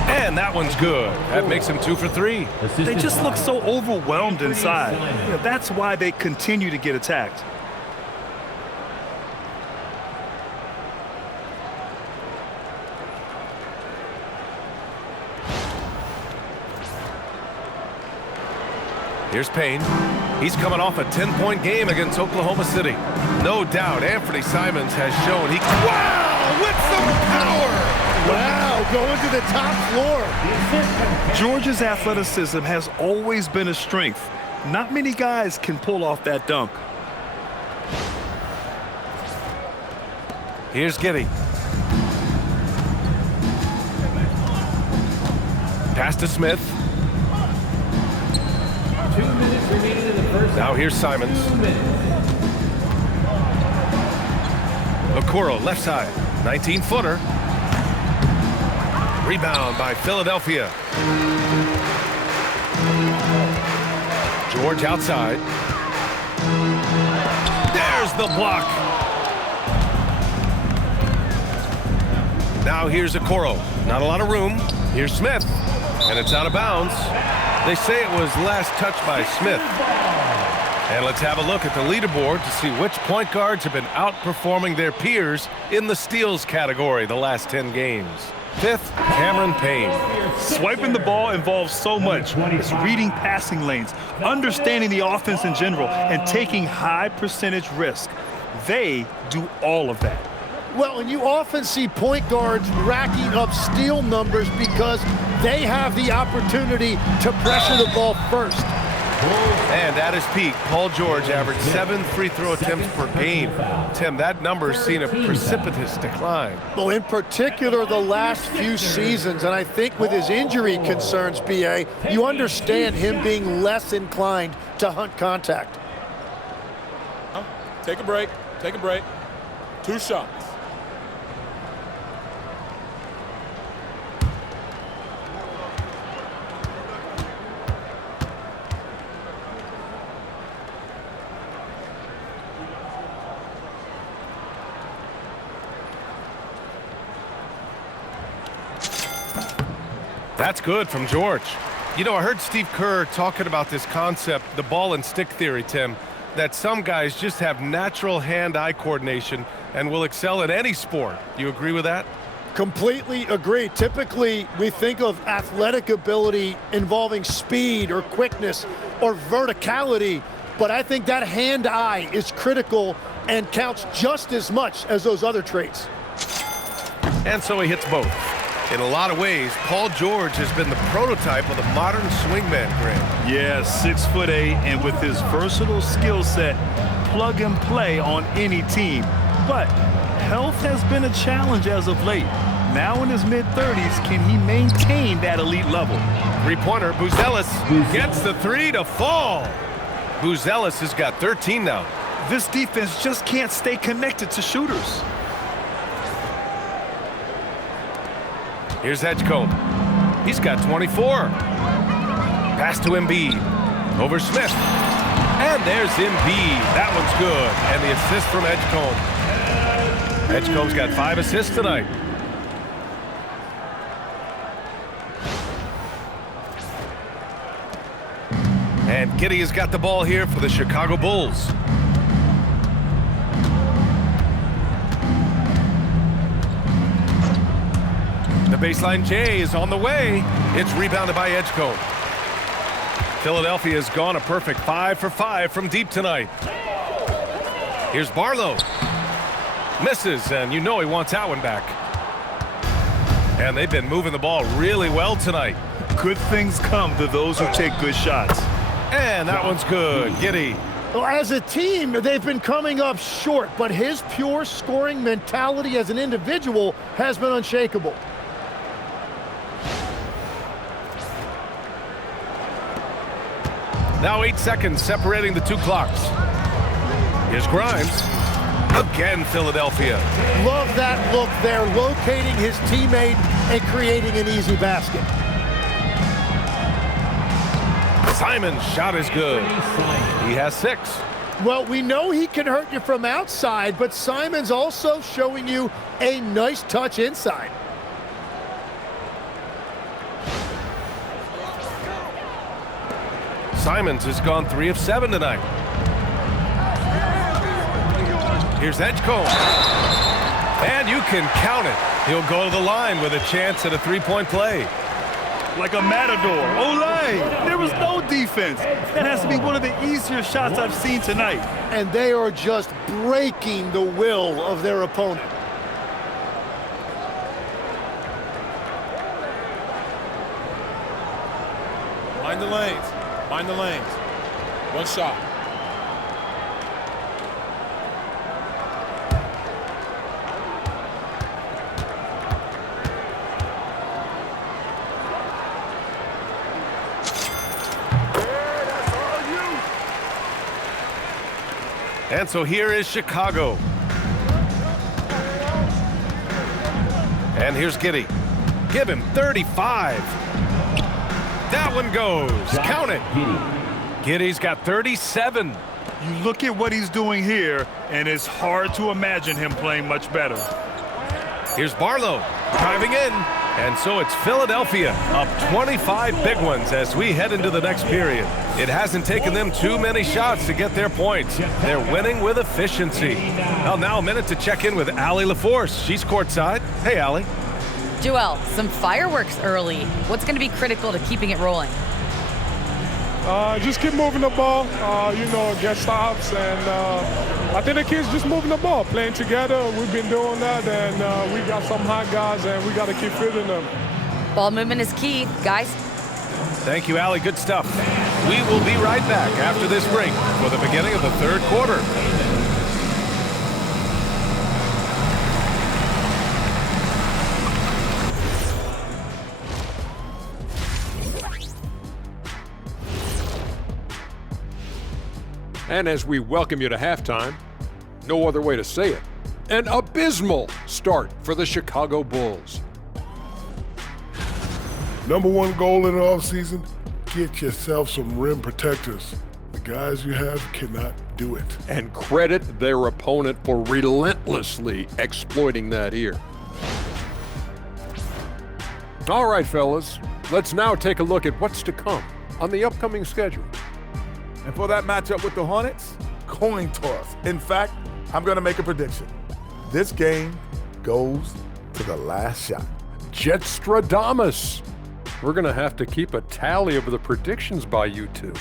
And that one's good. That makes him 2 for 3. They just look so overwhelmed inside. Yeah, that's why they continue to get attacked. Here's Payne. He's coming off a 10-point game against Oklahoma City. No doubt Anthony Simons has shown he can. Wow! With some power! Wow, going to the top floor. George's athleticism has always been a strength. Not many guys can pull off that dunk. Here's Giddey. Pass to Smith. 2 minutes remaining in the first. Now here's Simons. 2 minutes. Okoro left side. 19-footer. Rebound by Philadelphia. George outside. There's the block. Now here's Okoro. Not a lot of room. Here's Smith. And it's out of bounds. They say it was last touched by Smith. And let's have a look at the leaderboard to see which point guards have been outperforming their peers in the steals category the last 10 games. 5th, Cameron Payne. Swiping the ball involves so much. It's reading passing lanes, understanding the offense in general, and taking high percentage risk. They do all of that. Well, and you often see point guards racking up steal numbers because they have the opportunity to pressure the ball first. And at his peak, Paul George averaged 7 free throw attempts per game. Tim, that number's seen a precipitous decline. Well, in particular, the last few seasons, and I think with his injury concerns, B.A., you understand him being less inclined to hunt contact. Take a break. Take a break. 2 shots. That's good from George. You know, I heard Steve Kerr talking about this concept, the ball and stick theory, Tim, that some guys just have natural hand-eye coordination and will excel in any sport. You agree with that? Completely agree. Typically, we think of athletic ability involving speed or quickness or verticality, but I think that hand-eye is critical and counts just as much as those other traits. And so he hits both. In a lot of ways, Paul George has been the prototype of the modern swingman, Grant. Yeah, 6'8", and with his versatile skill set, plug and play on any team. But health has been a challenge as of late. Now in his mid-30s, can he maintain that elite level? Three-pointer, Buzelis gets the three to fall. Buzelis has got 13 now. This defense just can't stay connected to shooters. Here's Edgecombe. He's got 24. Pass to Embiid. Over Smith. And there's Embiid. That one's good. And the assist from Edgecombe. Edgecombe's got 5 assists tonight. And Giddey has got the ball here for the Chicago Bulls. The baseline J is on the way. It's rebounded by Edgecombe. Philadelphia has gone a perfect 5 for 5 from deep tonight. Here's Barlow. Misses, and you know he wants that one back. And they've been moving the ball really well tonight. Good things come to those who take good shots. And that one's good. Giddey. Well, as a team, they've been coming up short, but his pure scoring mentality as an individual has been unshakable. Now 8 seconds separating the two clocks. Here's Grimes. Again, Philadelphia. Love that look there, locating his teammate and creating an easy basket. Simon's shot is good. He has 6. Well, we know he can hurt you from outside, but Simon's also showing you a nice touch inside. Simons has gone 3 of 7 tonight. Here's Edgecombe. And you can count it. He'll go to the line with a chance at a three-point play. Like a matador. Olay! There was no defense. That has to be one of the easier shots I've seen tonight. And they are just breaking the will of their opponent. Mind the lanes. Mind the lanes. One shot. And so here is Chicago. And here's Giddey. Give him 35. That one goes. Count it. Giddey's got 37. You look at what he's doing here, and it's hard to imagine him playing much better. Here's Barlow driving in. And so it's Philadelphia up 25 big ones as we head into the next period. It hasn't taken them too many shots to get their points. They're winning with efficiency. Well, now a minute to check in with Allie LaForce. She's courtside. Hey, Allie. Joel, some fireworks early. What's going to be critical to keeping it rolling? Just keep moving the ball, get stops, and I think the kids just moving the ball, playing together. We've been doing that, and we got some hot guys, and we got to keep fitting them. Ball movement is key, guys. Thank you, Allie. Good stuff. We will be right back after this break for the beginning of the third quarter. And as we welcome you to halftime, no other way to say it, an abysmal start for the Chicago Bulls. Number one goal in the offseason, get yourself some rim protectors. The guys you have cannot do it. And credit their opponent for relentlessly exploiting that here. All right, fellas, Let's now take a look at what's to come on the upcoming schedule. And for that matchup with the Hornets, coin toss. In fact, I'm going to make a prediction. This game goes to the last shot. Jetstradamus. We're going to have to keep a tally of the predictions by you two.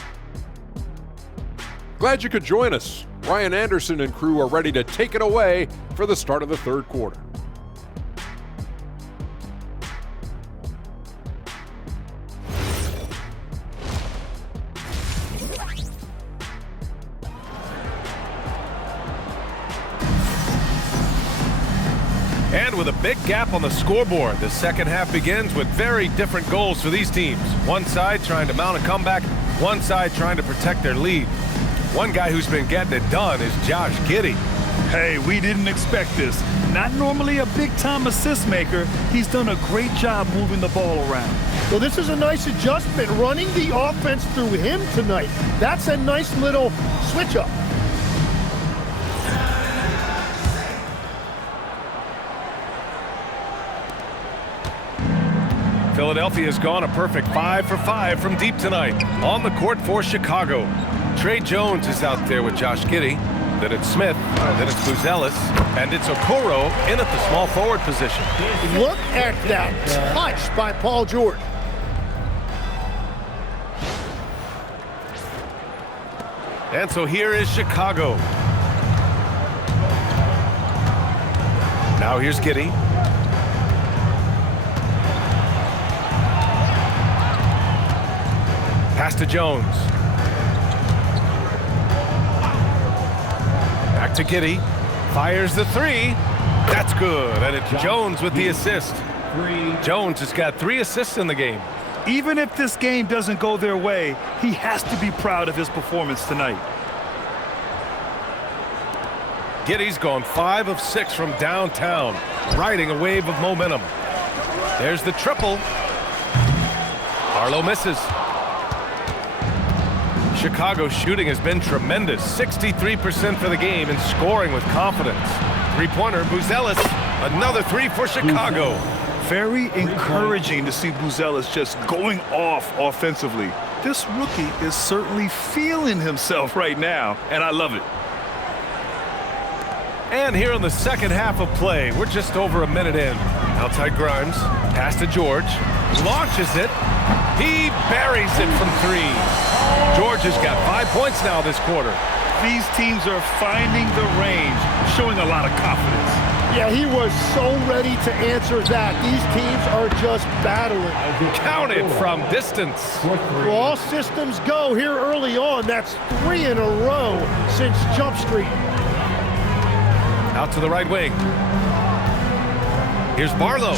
Glad you could join us. Ryan Anderson and crew are ready to take it away for the start of the third quarter. And with a big gap on the scoreboard, the second half begins with very different goals for these teams. One side trying to mount a comeback, one side trying to protect their lead. One guy who's been getting it done is Josh Giddey. Hey, we didn't expect this. Not normally a big-time assist maker, he's done a great job moving the ball around. Well, this is a nice adjustment, running the offense through him tonight. That's a nice little switch-up. Philadelphia's gone a perfect 5 for 5 from deep tonight. On the court for Chicago, Trey Jones is out there with Josh Giddey. Then it's Smith, then it's Buzelis, and it's Okoro in at the small forward position. Look at that touch by Paul George. And so here is Chicago. Now here's Giddey. Pass to Jones. Back to Giddey. Fires the three. That's good. And it's Jones with the assist. Jones has got 3 assists in the game. Even if this game doesn't go their way, he has to be proud of his performance tonight. Giddey's gone 5 of 6 from downtown, riding a wave of momentum. There's the triple. Harlow misses. Chicago's shooting has been tremendous. 63% for the game and scoring with confidence. Three-pointer, Buzelis. Another 3 for Chicago. Very encouraging to see Buzelis just going off offensively. This rookie is certainly feeling himself right now, and I love it. And here in the second half of play, we're just over a minute in. Outside Grimes, pass to George, launches it. He buries it from 3. George has got 5 points now this quarter. These teams are finding the range, showing a lot of confidence. Yeah, he was so ready to answer that. These teams are just battling. Counted from distance. Well, all systems go here early on. That's 3 in a row since Jump Street. Out to the right wing. Here's Barlow.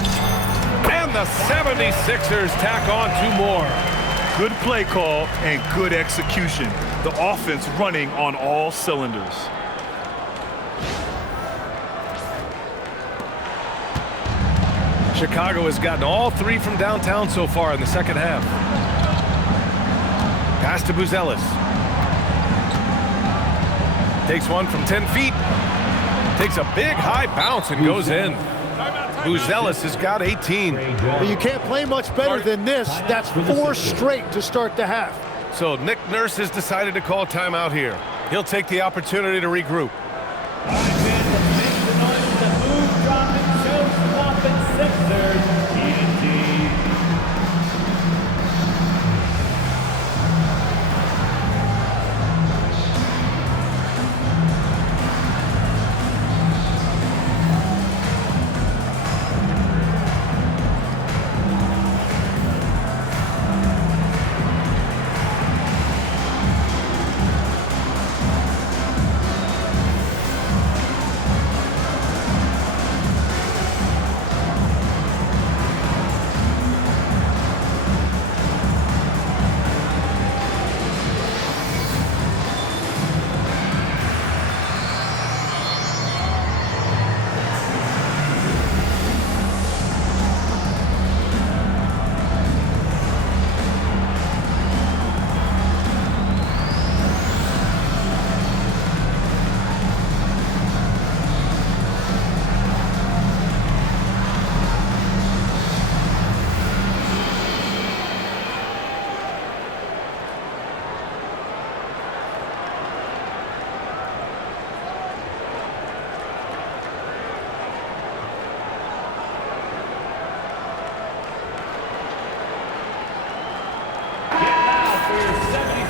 And the 76ers tack on 2 more. Good play call and good execution. The offense running on all cylinders. Chicago has gotten all 3 from downtown so far in the second half. Pass to Buzelis. Takes one from 10 feet. Takes a big high bounce and goes in. Buzelis has got 18. But you can't play much better than this. That's 4 straight to start the half. So Nick Nurse has decided to call timeout here. He'll take the opportunity to regroup.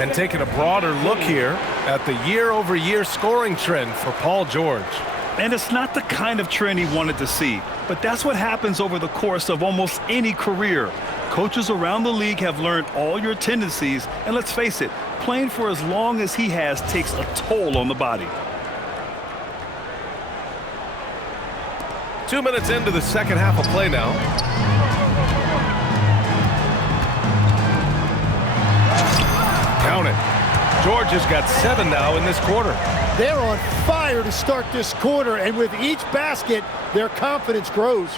And taking a broader look here at the year-over-year scoring trend for Paul George. And it's not the kind of trend he wanted to see, but that's what happens over the course of almost any career. Coaches around the league have learned all your tendencies, and let's face it, playing for as long as he has takes a toll on the body. 2 minutes into the second half of play now. Count it. George has got 7 now in this quarter. They're on fire to start this quarter, and with each basket, their confidence grows.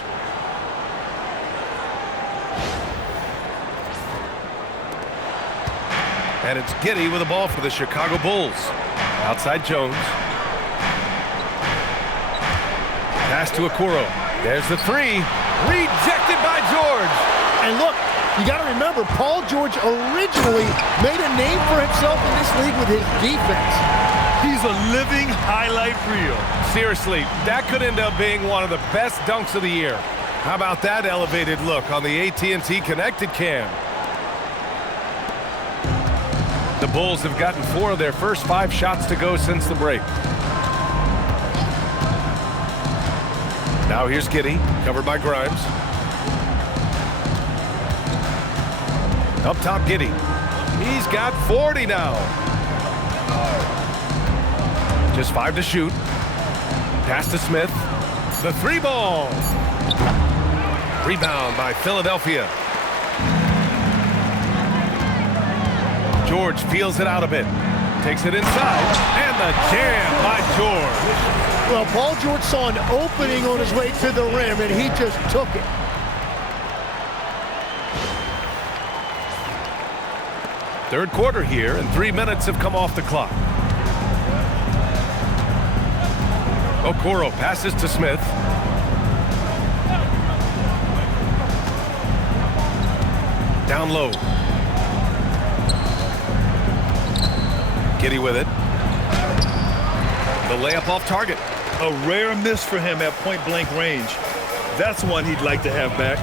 And it's Giddey with the ball for the Chicago Bulls. Outside Jones. Pass to Okoro. There's the three. Rejected by George. And look, you got to remember, Paul George originally made a name for himself in this league with his defense. He's a living highlight reel. Seriously, that could end up being one of the best dunks of the year. How about that elevated look on the AT&T Connected Cam? The Bulls have gotten 4 of their first 5 shots to go since the break. Now here's Giddey, covered by Grimes. Up top, Giddey. He's got 40 now. Just 5 to shoot. Pass to Smith. The 3 ball. Rebound by Philadelphia. George feels it out a bit. Takes it inside. And the jam by George. Well, Paul George saw an opening on his way to the rim, and he just took it. Third quarter here, and 3 minutes have come off the clock. Okoro passes to Smith. Down low. Giddey with it. The layup off target. A rare miss for him at point-blank range. That's one he'd like to have back.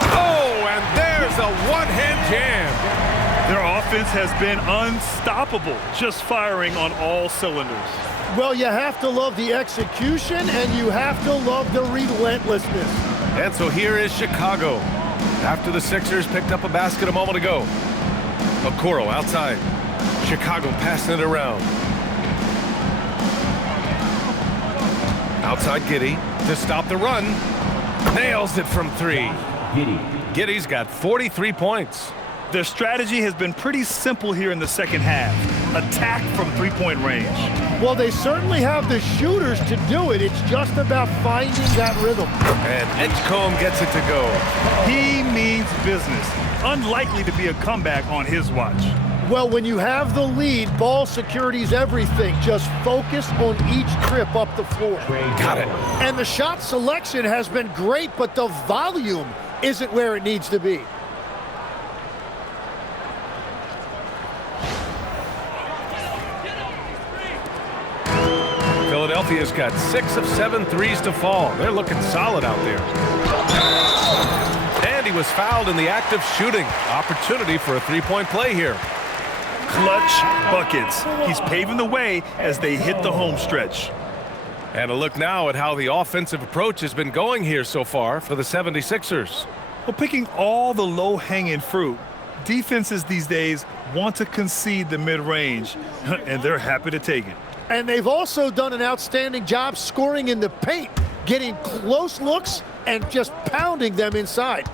Oh, and there's a one-hand jam. Their offense has been unstoppable, just firing on all cylinders. Well, you have to love the execution, and you have to love the relentlessness. And so here is Chicago. After the Sixers picked up a basket a moment ago. Okoro outside. Chicago passing it around. Outside Giddey to stop the run. Nails it from 3. Giddey's got 43 points. Their strategy has been pretty simple here in the second half. Attack from three-point range. Well, they certainly have the shooters to do it. It's just about finding that rhythm. And Edgecombe gets it to go. He means business. Unlikely to be a comeback on his watch. Well, when you have the lead, ball security's everything. Just focus on each trip up the floor. Got it. And the shot selection has been great, but the volume isn't where it needs to be. Philadelphia's got 6 of 7 threes to fall. They're looking solid out there. And he was fouled in the act of shooting. Opportunity for a three-point play here. Clutch buckets. He's paving the way as they hit the home stretch. And a look now at how the offensive approach has been going here so far for the 76ers. Well, picking all the low-hanging fruit, defenses these days want to concede the mid-range, and they're happy to take it. And they've also done an outstanding job scoring in the paint, getting close looks and just pounding them inside.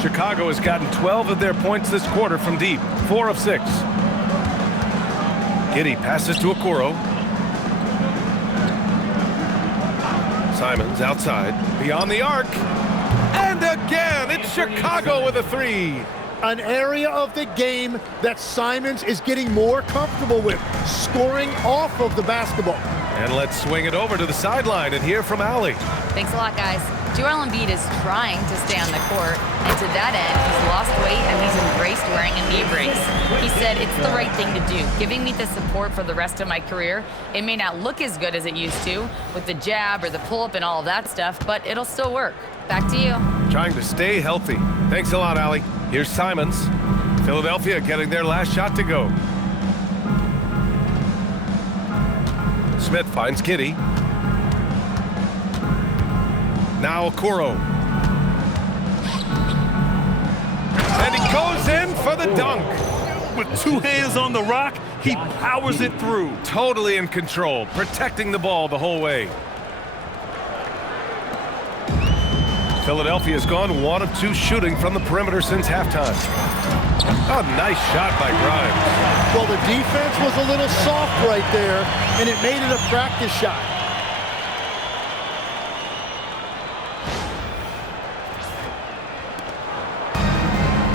Chicago has gotten 12 of their points this quarter from deep, 4 of 6. Giddey passes to Okoro. Simons outside, beyond the arc. And again, it's Chicago with a 3. An area of the game that Simons is getting more comfortable with, scoring off of the basketball. And let's swing it over to the sideline and hear from Allie. Thanks a lot, guys. Joel Embiid is trying to stay on the court, and to that end, he's lost weight and he's embraced wearing a knee brace. He said, "It's the right thing to do, giving me the support for the rest of my career. It may not look as good as it used to with the jab or the pull-up and all of that stuff, but it'll still work." Back to you. Trying to stay healthy. Thanks a lot, Allie. Here's Simons. Philadelphia getting their last shot to go. Smith finds Kitty. Now Okoro. And he goes in for the dunk. With 2 hands on the rock, he powers it through. Totally in control, protecting the ball the whole way. Philadelphia's gone 1 of 2 shooting from the perimeter since halftime. Oh, nice shot by Grimes. Well, the defense was a little soft right there, and it made it a practice shot.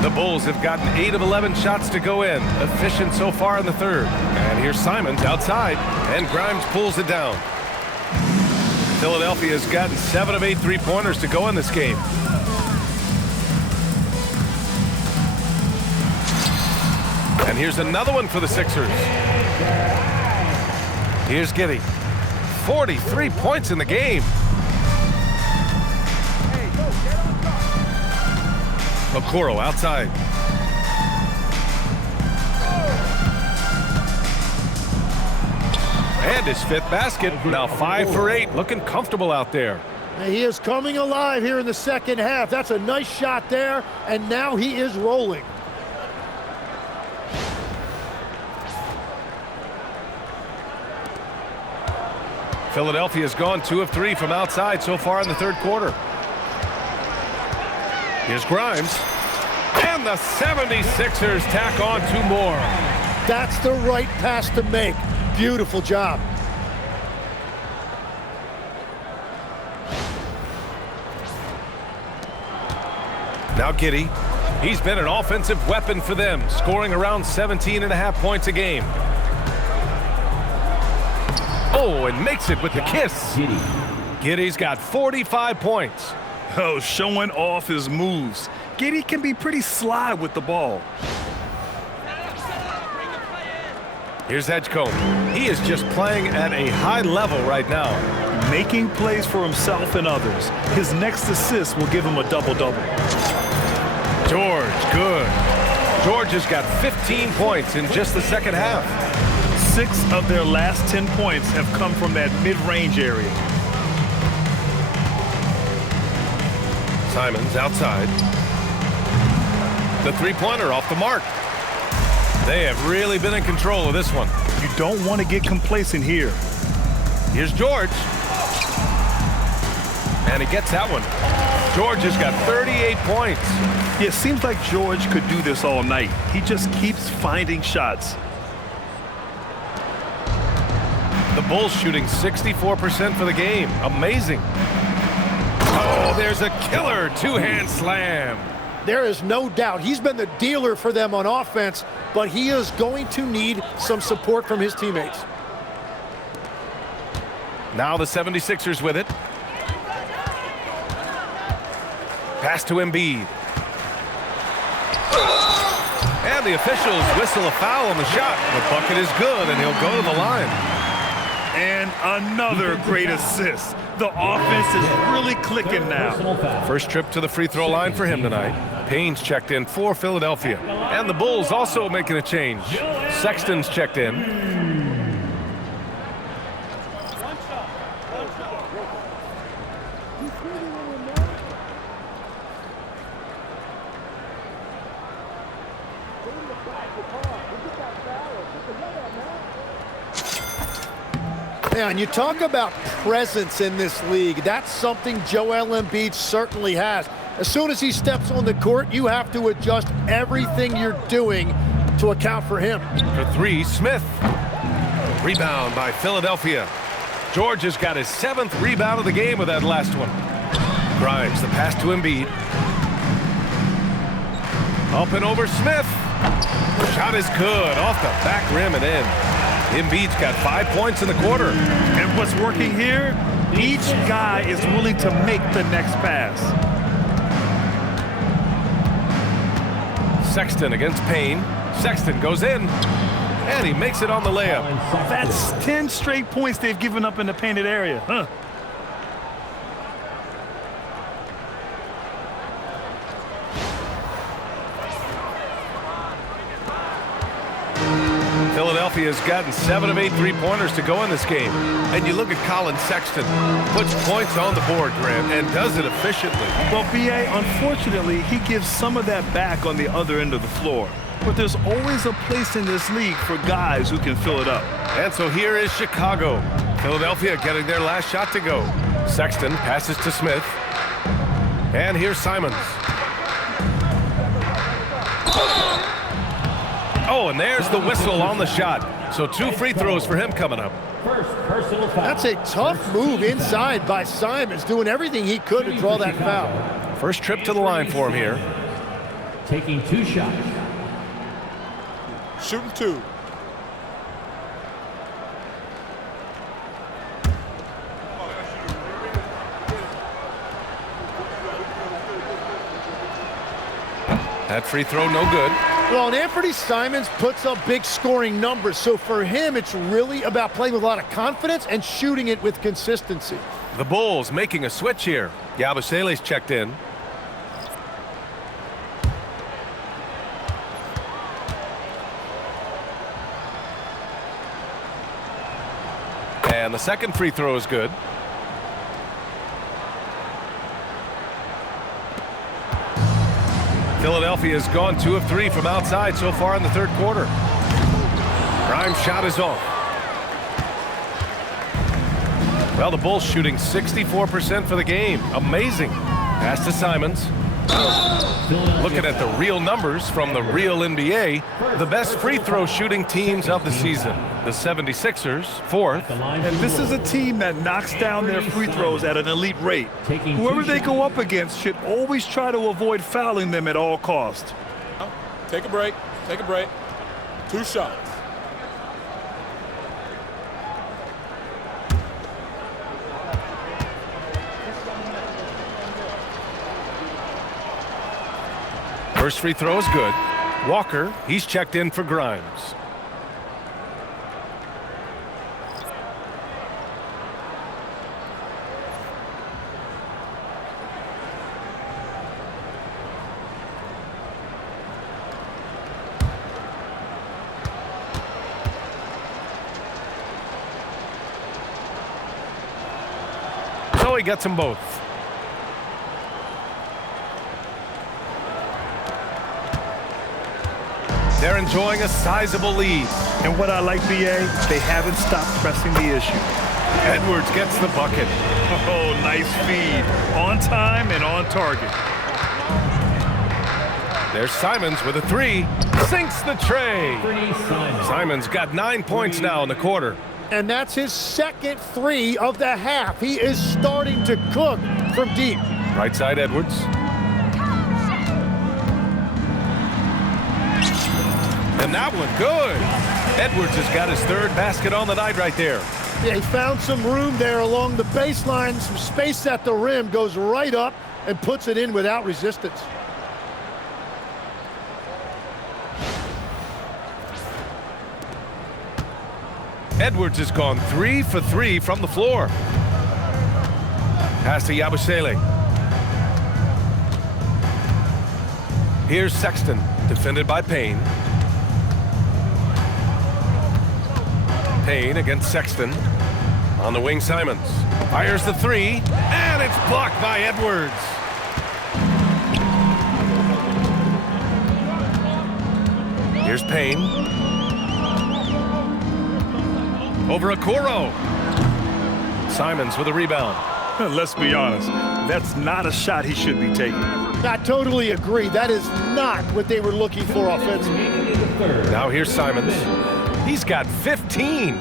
The Bulls have gotten 8 of 11 shots to go in. Efficient so far in the third. And here's Simons outside, and Grimes pulls it down. Philadelphia has gotten 7 of 8 three-pointers to go in this game. And here's another one for the Sixers. Here's Giddey. 43 points in the game. Okoro outside. And his 5th basket. Now 5 for 8. Looking comfortable out there. He is coming alive here in the second half. That's a nice shot there, and now he is rolling. Philadelphia's gone 2 of 3 from outside so far in the third quarter. Here's Grimes. And the 76ers tack on 2 more. That's the right pass to make. Beautiful job. Now Giddey. He's been an offensive weapon for them, scoring around 17.5 points a game. Oh, and makes it with the kiss. Giddey's got 45 points. Oh, showing off his moves. Giddey can be pretty sly with the ball. Here's Edgecombe. He is just playing at a high level right now. Making plays for himself and others. His next assist will give him a double-double. George, good. George has got 15 points in just the second half. 6 of their last 10 points have come from that mid-range area. Simons outside. The three-pointer off the mark. They have really been in control of this one. You don't want to get complacent here. Here's George. And he gets that one. George has got 38 points. Yeah, it seems like George could do this all night. He just keeps finding shots. The Bulls shooting 64% for the game. Amazing. Oh, there's a killer 2-hand slam. There is no doubt he's been the dealer for them on offense, but he is going to need some support from his teammates. Now the 76ers with it. Pass to Embiid. And the officials whistle a foul on the shot. The bucket is good, and he'll go to the line. And another great assist. The offense is really clicking now. First trip to the free throw line for him tonight. Payne's checked in for Philadelphia. And the Bulls also making a change. Sexton's checked in. Yeah, and you talk about presence in this league. That's something Joel Embiid certainly has. As soon as he steps on the court, you have to adjust everything you're doing to account for him. For 3, Smith. Rebound by Philadelphia. George has got his 7th rebound of the game with that last one. Grimes, the pass to Embiid. Up and over Smith. Shot is good, off the back rim and in. Embiid's got 5 points in the quarter. And what's working here Each guy is willing to make the next pass. Sexton against Payne. Sexton goes in, and he makes it on the layup. That's 10 straight points they've given up in the painted area. Huh? Philadelphia has gotten 7 of 8 three-pointers to go in this game. And you look at Colin Sexton, puts points on the board, Grant, and does it efficiently. Well, B.A., unfortunately, he gives some of that back on the other end of the floor. But there's always a place in this league for guys who can fill it up. And so here is Chicago. Philadelphia getting their last shot to go. Sexton passes to Smith. And here's Simons. Oh, and there's the whistle on the shot. So 2 free throws for him coming up. First personal foul. That's a tough move inside by Simons, doing everything he could to draw that foul. First trip to the line for him here. Taking 2 shots. Shooting 2. That free throw no good. Well, and Anthony Simons puts up big scoring numbers, so for him it's really about playing with a lot of confidence and shooting it with consistency. The Bulls making a switch here. Yabusele's checked in. And the second free throw is good. Philadelphia has gone 2 of 3 from outside so far in the third quarter. Grimes' shot is off. Well, the Bulls shooting 64% for the game. Amazing. Pass to Simons. Looking at the real numbers from the real NBA, the best free throw shooting teams of the season. The 76ers, 4th. And this is a team that knocks down their free throws at an elite rate. Whoever they go up against should always try to avoid fouling them at all costs. Take a break. Take a break. 2 shots. First free throw is good. Walker, he's checked in for Grimes. So he gets them both. They're enjoying a sizable lead. And what I like, B.A., they haven't stopped pressing the issue. Edwards gets the bucket. Oh, nice feed. On time and on target. There's Simons with a 3. Sinks the tray. Simons got 9 points now in the quarter. And that's his second 3 of the half. He is starting to cook from deep. Right side, Edwards. And that one, good. Edwards has got his 3rd basket on the night right there. Yeah, he found some room there along the baseline, some space at the rim, goes right up and puts it in without resistance. Edwards has gone 3 for 3 from the floor. Pass to Yabusele. Here's Sexton, defended by Payne. Payne against Sexton. On the wing, Simons. Fires the 3, and it's blocked by Edwards. Here's Payne. Over Okoro. Simons with a rebound. Let's be honest, that's not a shot he should be taking. I totally agree. That is not what they were looking for offensively. Now here's Simons. He's got 15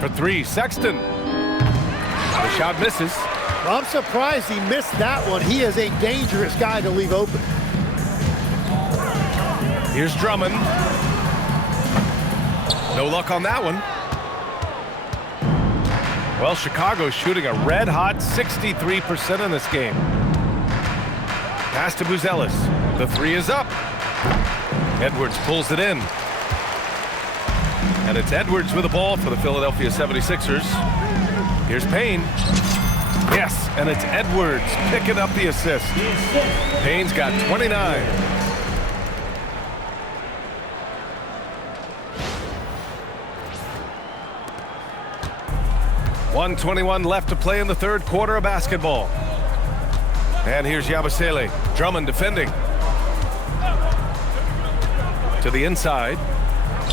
for 3. Sexton. The shot misses. I'm surprised he missed that one. He is a dangerous guy to leave open. Here's Drummond. No luck on that one. Well, Chicago's shooting a red-hot 63% in this game. Pass to Buzelis. The three is up. Edwards pulls it in. And it's Edwards with the ball for the Philadelphia 76ers. Here's Payne. Yes, and it's Edwards picking up the assist. Payne's got 29. .121 left to play in the third quarter of basketball. And here's Yabusele. Drummond defending. To the inside.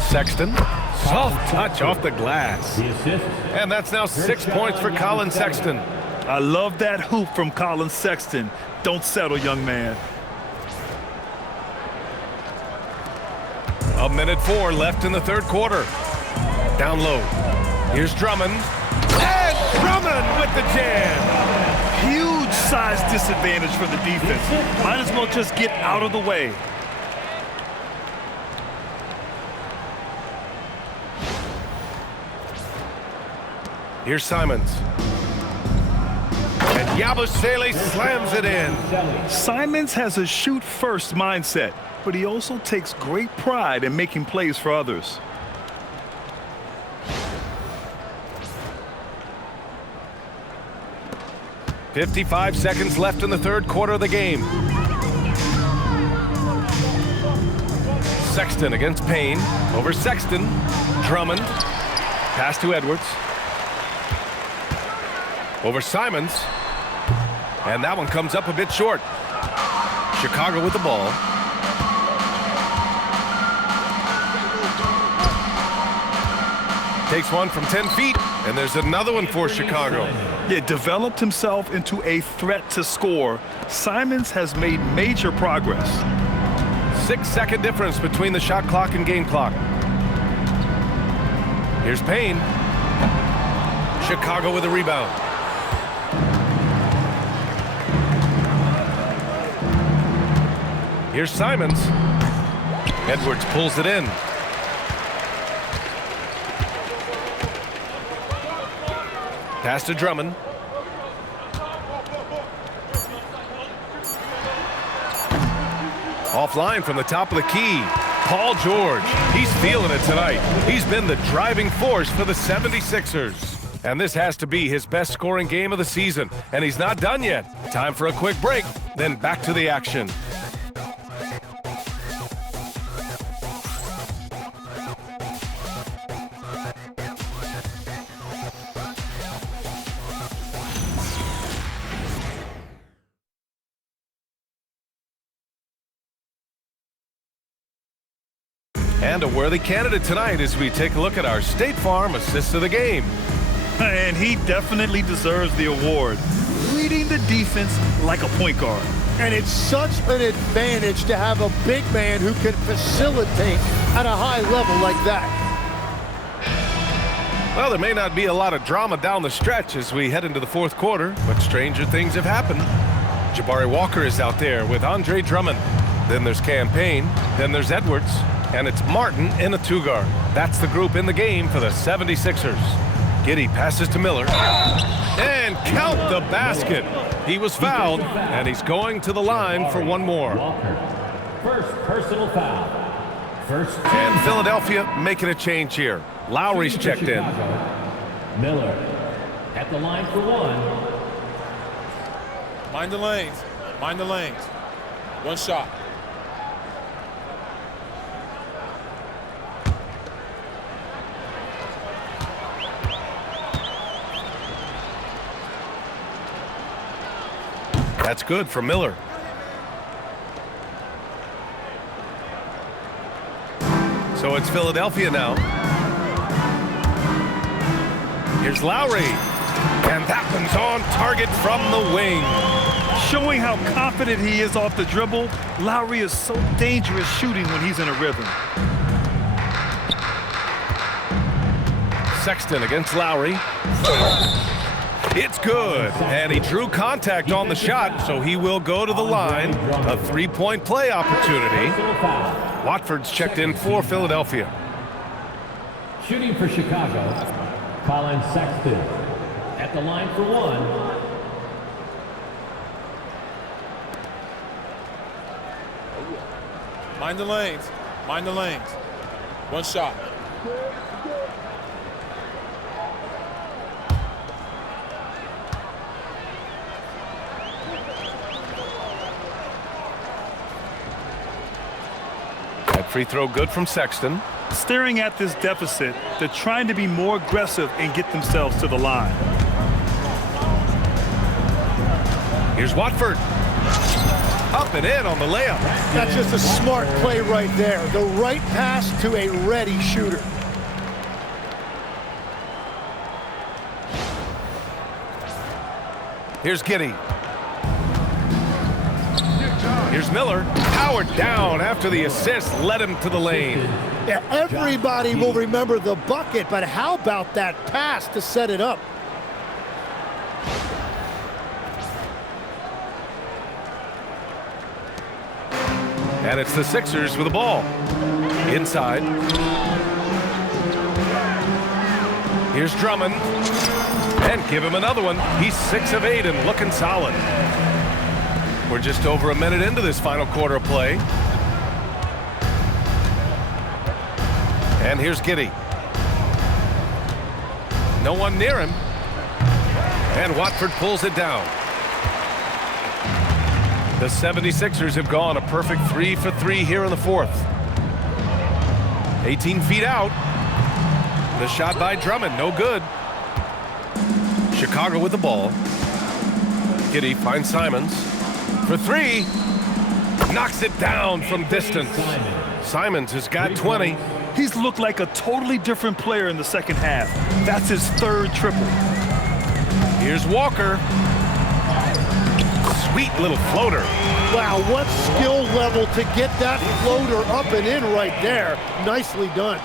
Sexton. Soft touch off the glass. And that's now 6 points for Colin Sexton. I love that hoop from Colin Sexton. Don't settle, young man. 1:04 left in the third quarter. Down low. Here's Drummond. And Drummond with the jam. Huge size disadvantage for the defense. Might as well just get out of the way. Here's Simons. And Yabusele slams it in. Simons has a shoot-first mindset, but he also takes great pride in making plays for others. .55 seconds left in the third quarter of the game. Sexton against Payne. Over Sexton. Drummond. Pass to Edwards. Over Simons. And that one comes up a bit short. Chicago with the ball. Takes one from 10 feet. And there's another one for Chicago. Yeah, developed himself into a threat to score. Simons has made major progress. 6-second difference between the shot clock and game clock. Here's Payne. Chicago with a rebound. Here's Simons. Edwards pulls it in. Pass to Drummond. Offline from the top of the key. Paul George. He's feeling it tonight. He's been the driving force for the 76ers. And this has to be his best scoring game of the season. And he's not done yet. Time for a quick break, then back to the action. And a worthy candidate tonight as we take a look at our State Farm Assist of the Game. And he definitely deserves the award. Leading the defense like a point guard. And it's such an advantage to have a big man who can facilitate at a high level like that. Well, there may not be a lot of drama down the stretch as we head into the fourth quarter, but stranger things have happened. Jabari Walker is out there with Andre Drummond. Then there's Cam Payne. Then there's Edwards. And it's Martin in a two-guard. That's the group in the game for the 76ers. Giddey passes to Miller. And count the basket. He was fouled, and he's going to the line for one more. First personal foul. And Philadelphia making a change here. Lowry's checked in. Miller at the line for one. Mind the lanes. Mind the lanes. One shot. That's good for Miller. So it's Philadelphia now. Here's Lowry. And that one's on target from the wing. Showing how confident he is off the dribble, Lowry is so dangerous shooting when he's in a rhythm. Sexton against Lowry. It's good, and he drew contact on the shot, so he will go to the line. A three-point play opportunity. Watford's checked in for Philadelphia. Shooting for Chicago, Colin Sexton. At the line for one. Mind the lanes. Mind the lanes. One shot. That free throw good from Sexton. Staring at this deficit, they're trying to be more aggressive and get themselves to the line. Here's Watford. Up and in on the layup. That's just a smart play right there. The right pass to a ready shooter. Here's Giddey. Here's Miller. Powered down after the assist led him to the lane. Yeah, everybody will remember the bucket, but how about that pass to set it up? And it's the Sixers with the ball. Inside. Here's Drummond. And give him another one. He's 6 of 8 and looking solid. We're just over a minute into this final quarter of play. And here's Giddey. No one near him. And Watford pulls it down. The 76ers have gone a perfect 3 for 3 here in the fourth. 18 feet out. The shot by Drummond, no good. Chicago with the ball. Giddey finds Simons for 3. Knocks it down from distance. Simons has got 20. He's looked like a totally different player in the second half. That's his third triple. Here's Walker. Sweet little floater. Wow, what skill level to get that floater up and in right there. Nicely done.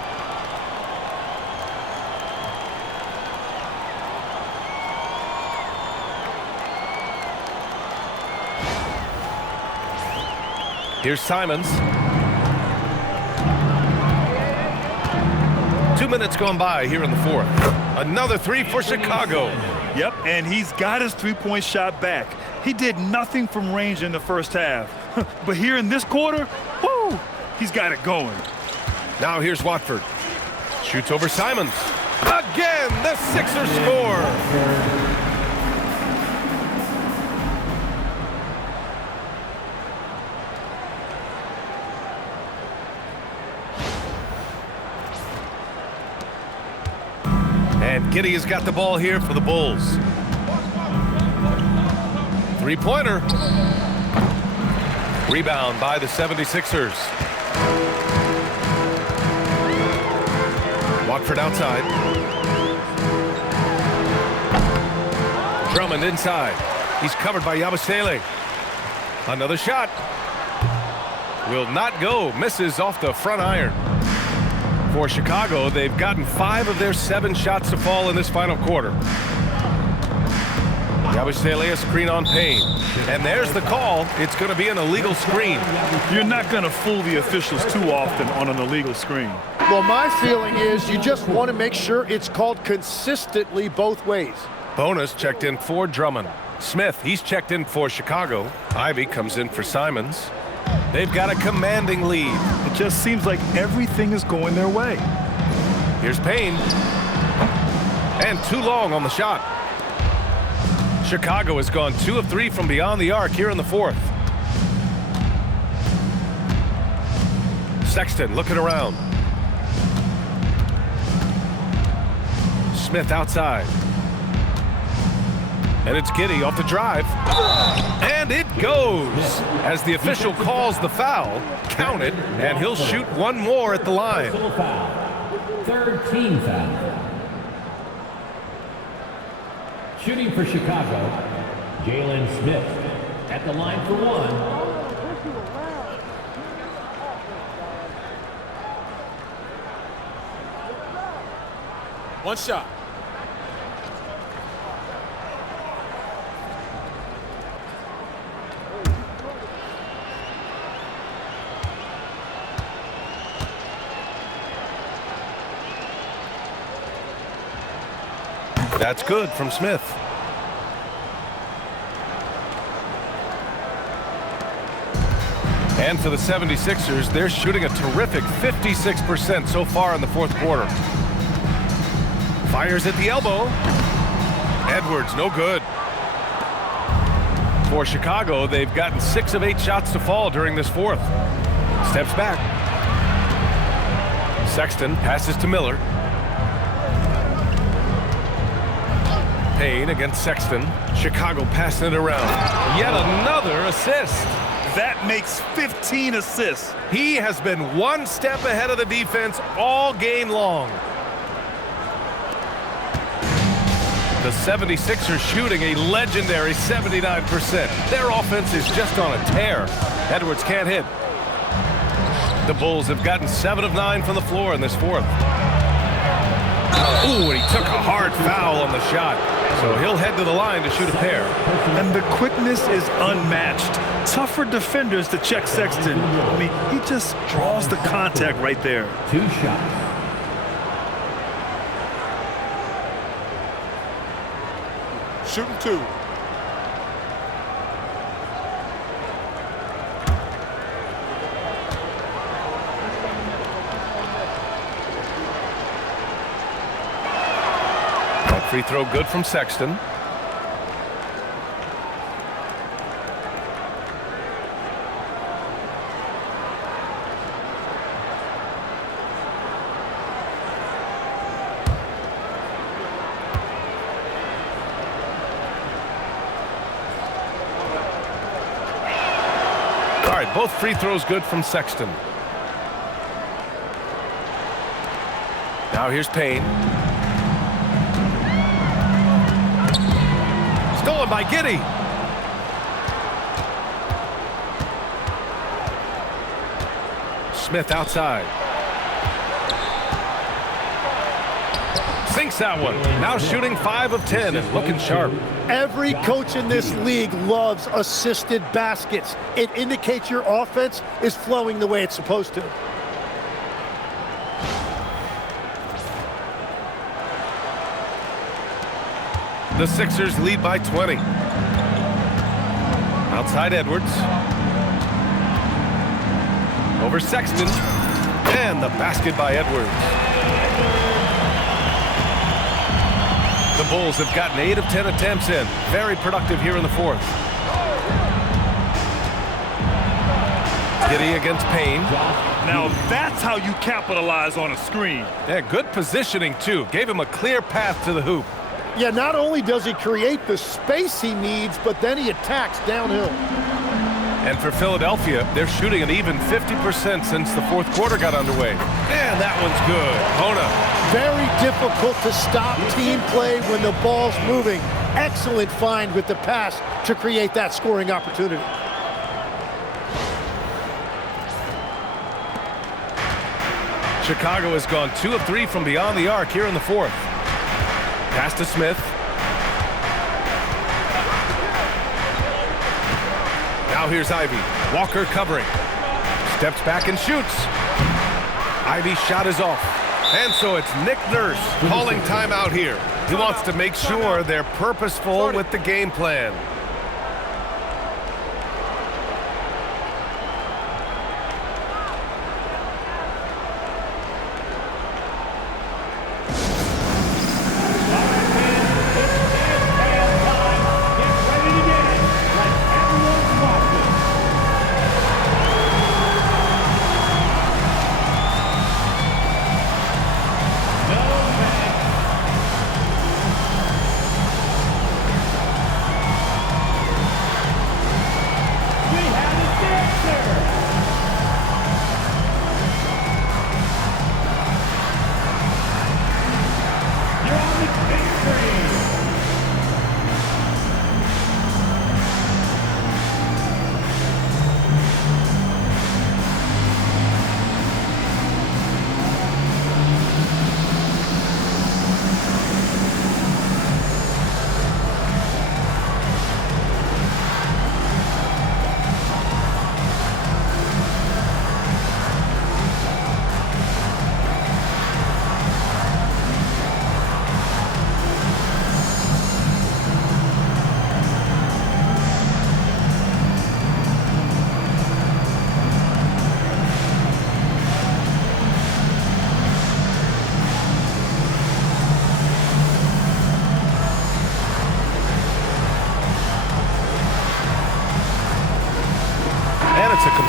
Here's Simons. 2 minutes gone by here in the fourth. Another 3 for Chicago. Yep, and he's got his three-point shot back. He did nothing from range in the first half. But here in this quarter, whoo, he's got it going. Now here's Watford. Shoots over Simons. Again, the Sixers score. And Giddey has got the ball here for the Bulls. Three-pointer. Rebound by the 76ers. Watford outside. Drummond inside. He's covered by Yabusele. Another shot. Will not go. Misses off the front iron. For Chicago, they've gotten 5 of their 7 shots to fall in this final quarter. Yabusele, a screen on Payne. And there's the call. It's going to be an illegal screen. You're not going to fool the officials too often on an illegal screen. Well, my feeling is you just want to make sure it's called consistently both ways. Bonus checked in for Drummond. Smith, he's checked in for Chicago. Ivy comes in for Simons. They've got a commanding lead. It just seems like everything is going their way. Here's Payne. And too long on the shot. Chicago has gone 2 of 3 from beyond the arc here in the fourth. Sexton looking around. Smith outside. And it's Giddey off the drive. And it goes. As the official calls the foul, count it, and he'll shoot one more at the line. Third team foul. Shooting for Chicago, Jalen Smith at the line for 1. One shot. That's good from Smith. And for the 76ers, they're shooting a terrific 56% so far in the fourth quarter. Fires at the elbow. Edwards, no good. For Chicago, they've gotten 6 of 8 shots to fall during this fourth. Steps back. Sexton passes to Miller. Payne against Sexton. Chicago passing it around. Yet another assist. That makes 15 assists. He has been one step ahead of the defense all game long. The 76ers shooting a legendary 79%. Their offense is just on a tear. Edwards can't hit. The Bulls have gotten 7 of 9 from the floor in this fourth. Ooh, and he took a hard foul on the shot. So he'll head to the line to shoot a pair. And the quickness is unmatched. Tougher defenders to check Sexton. I mean, he just draws the contact right there. 2 shots. Shooting 2. That free throw good from Sexton. All right, both free throws good from Sexton. Now here's Payne. Stolen by Giddey. Smith outside. Sinks that one. Now shooting 5 of 10 and looking sharp. Every coach in this league loves assisted baskets. It indicates your offense is flowing the way it's supposed to. The Sixers lead by 20. Outside Edwards. Over Sexton. And the basket by Edwards. The Bulls have gotten 8 of 10 attempts in. Very productive here in the fourth. Giddey against Payne. Now that's how you capitalize on a screen. Yeah, good positioning too. Gave him a clear path to the hoop. Yeah, not only does he create the space he needs, but then he attacks downhill. And for Philadelphia, they're shooting an even 50% since the fourth quarter got underway. And that one's good. Hona. Very difficult to stop team play when the ball's moving. Excellent find with the pass to create that scoring opportunity. Chicago has gone 2 of 3 from beyond the arc here in the fourth. Pass to Smith. Now here's Ivy. Walker covering. Steps back and shoots. Ivy's shot is off. And so it's Nick Nurse calling timeout here. He wants to make sure they're purposeful with the game plan.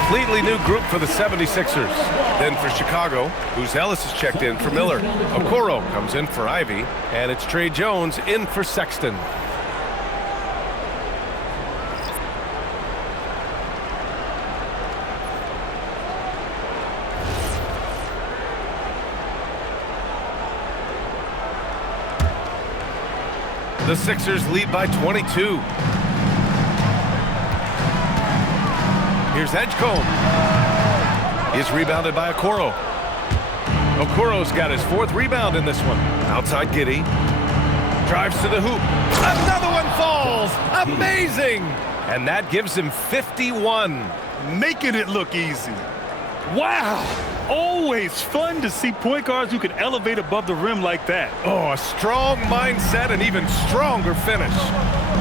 completely new group for the 76ers. Then for Chicago, Ellis is checked in for Miller. Okoro comes in for Ivy, and it's Trey Jones in for Sexton. The Sixers lead by 22. Here's Edgecombe. He's rebounded by Okoro. Okoro's got his 4th rebound in this one. Outside Giddey. Drives to the hoop. Another one falls. Amazing. And that gives him 51. Making it look easy. Wow. Always fun to see point guards who can elevate above the rim like that. Oh, a strong mindset and even stronger finish.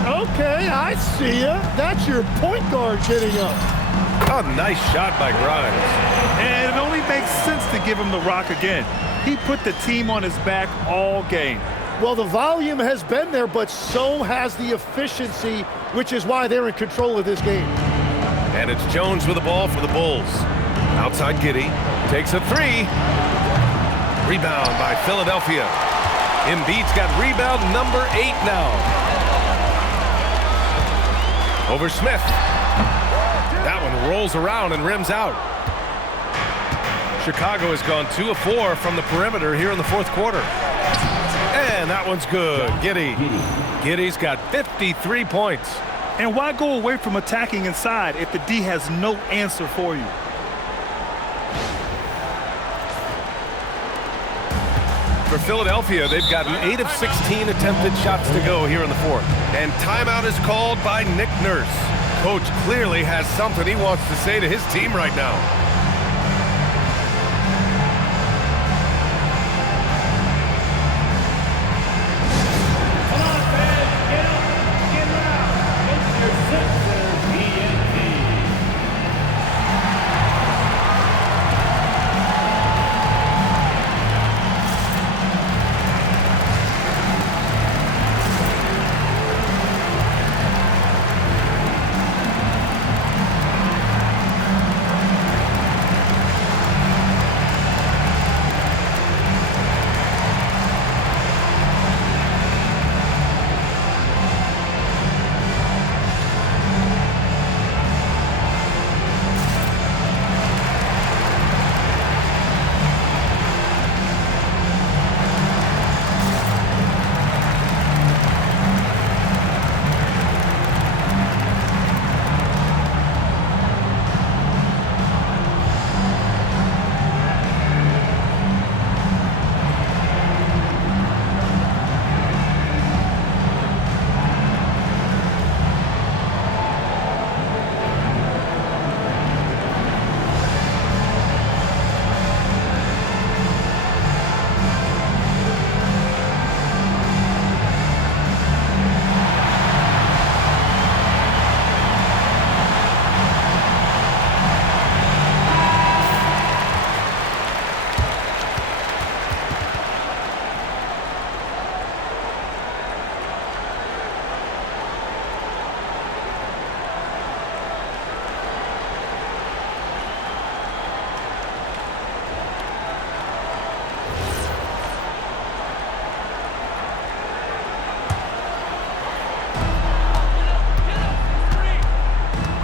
Okay, I see ya. That's your point guard getting up. A nice shot by Grimes. And it only makes sense to give him the rock again. He put the team on his back all game. Well, the volume has been there, but so has the efficiency, which is why they're in control of this game. And it's Jones with the ball for the Bulls. Outside Giddey. Takes a 3. Rebound by Philadelphia. Embiid's got rebound number 8 now. Over Smith. That one rolls around and rims out. Chicago has gone 2 of 4 from the perimeter here in the 4th quarter. And that one's good. Giddey's got 53 points. And why go away from attacking inside if the D has no answer for you? For Philadelphia, they've gotten 8 of 16 attempted shots to go here in the 4th. And timeout is called by Nick Nurse. Coach clearly has something he wants to say to his team right now. Come on, fans, get up, get loud. It's your Sixers ENT.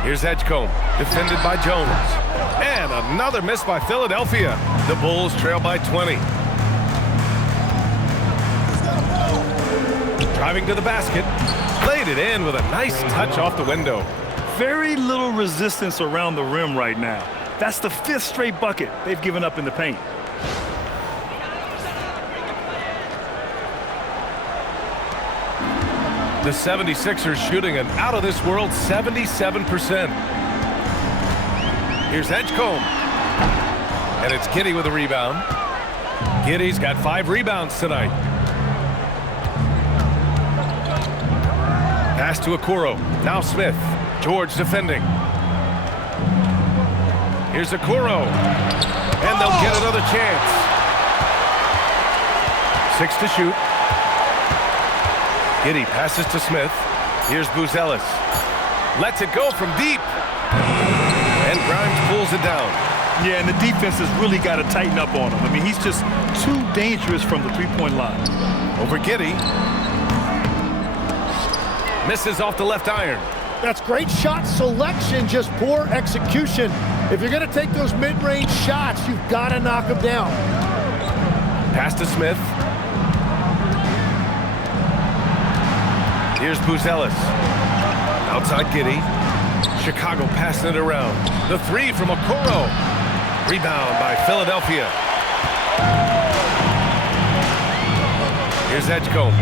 Here's Edgecombe, defended by Jones. And another miss by Philadelphia. The Bulls trail by 20. Driving to the basket, laid it in with a nice touch off the window. Very little resistance around the rim right now. That's the 5th straight bucket they've given up in the paint. The 76ers shooting an out-of-this-world 77%. Here's Edgecombe. And it's Giddey with a rebound. Giddey's got 5 rebounds tonight. Pass to Okoro. Now Smith. George defending. Here's Okoro. And they'll get another chance. 6 to shoot. Giddey passes to Smith. Here's Ellis. Lets it go from deep. And Grimes pulls pulls it down. Yeah, and the defense has really got to tighten up on him. I mean, he's just too dangerous from the three-point line. Over Giddey. Misses off the left iron. That's great shot selection, just poor execution. If you're going to take those mid-range shots, you've got to knock them down. Pass to Smith. Here's Buzelis. Outside Giddey. Chicago passing it around. The three from Okoro. Rebound by Philadelphia. Here's Edgecombe.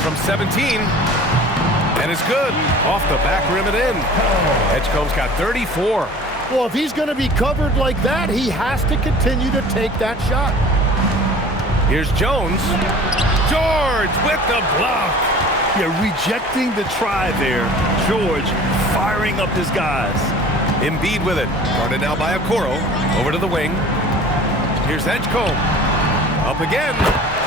From 17. And it's good. Off the back rim and in. Edgecombe's got 34. Well, if he's going to be covered like that, he has to continue to take that shot. Here's Jones. George with the block. Yeah, rejecting the try there. George firing up his guys. Embiid with it. Guarded now by Okoro. Over to the wing. Here's Edgecombe. Up again.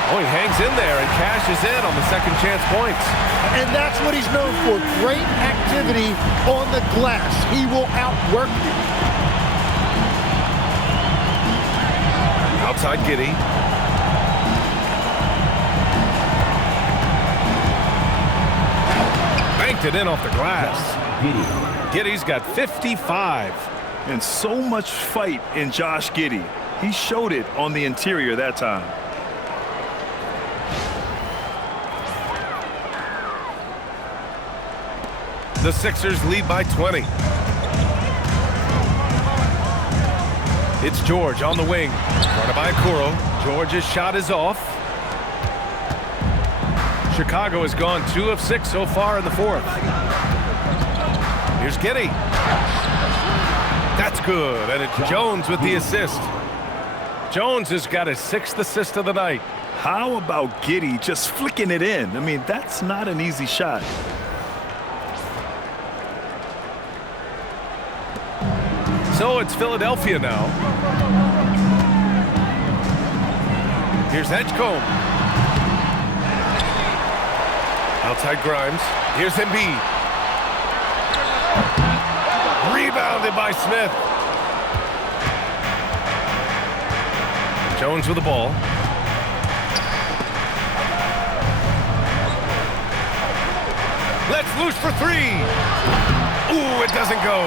Oh, he hangs in there and cashes in on the second chance points. And that's what he's known for. Great activity on the glass. He will outwork you. Outside Giddey. Banked it in off the glass. Giddey's got 55. And so much fight in Josh Giddey. He showed it on the interior that time. The Sixers lead by 20. It's George on the wing. Guarded by Okoro. George's shot is off. Chicago has gone 2 of 6 so far in the fourth. Here's Giddey. That's good, and it's Jones with the assist. Jones has got his 6th assist of the night. How about Giddey just flicking it in? I mean, that's not an easy shot. So it's Philadelphia now. Here's Edgecombe. Outside Grimes. Here's Embiid. Rebounded by Smith. Jones with the ball. Let's loose for 3. Ooh, it doesn't go.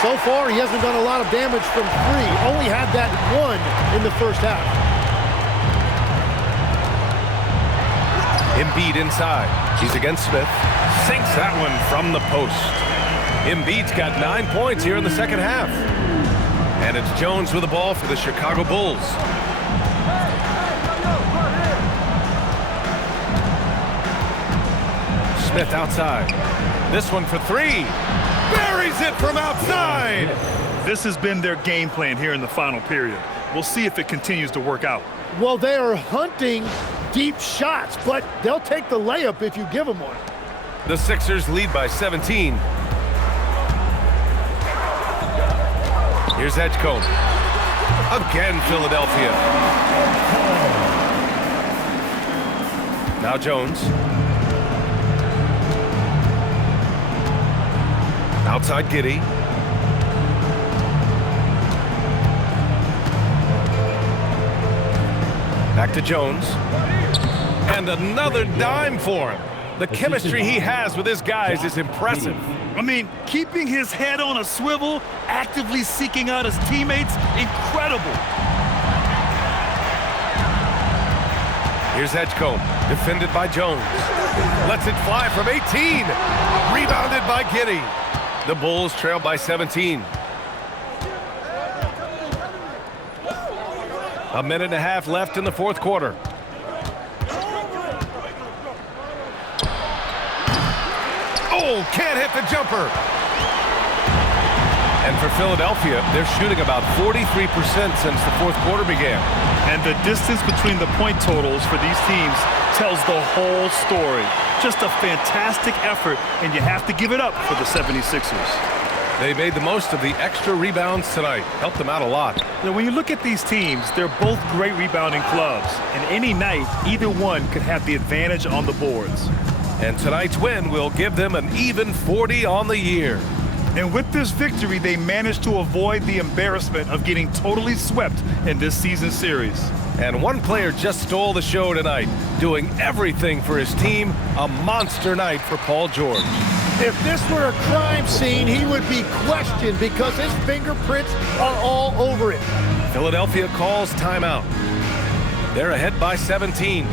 So far, he hasn't done a lot of damage from 3. Only had that 1 in the first half. Embiid inside. He's against Smith. Sinks that one from the post. Embiid's got 9 points here in the second half. And it's Jones with the ball for the Chicago Bulls. Smith outside. This one for 3. Buries it from outside. This has been their game plan here in the final period. We'll see if it continues to work out. Well, they are hunting deep shots, but they'll take the layup if you give them one. The Sixers lead by 17. Here's Edgecombe. Again, Philadelphia. Now Jones. Outside Giddey. Back to Jones. And another dime for him. The chemistry he has with his guys is impressive. I mean, keeping his head on a swivel, actively seeking out his teammates, incredible. Here's Edgecombe, defended by Jones. Lets it fly from 18. Rebounded by Giddey. The Bulls trail by 17. A minute and a half left in the fourth quarter. Oh, can't hit the jumper. And for Philadelphia, they're shooting about 43% since the fourth quarter began. And the distance between the point totals for these teams tells the whole story. Just a fantastic effort, and you have to give it up for the 76ers. They made the most of the extra rebounds tonight. Helped them out a lot. Now, when you look at these teams, they're both great rebounding clubs. And any night, either one could have the advantage on the boards. And tonight's win will give them an even 40 on the year. And with this victory, they managed to avoid the embarrassment of getting totally swept in this season series. And one player just stole the show tonight, doing everything for his team. A monster night for Paul George. If this were a crime scene, he would be questioned because his fingerprints are all over it. Philadelphia calls timeout. They're ahead by 17.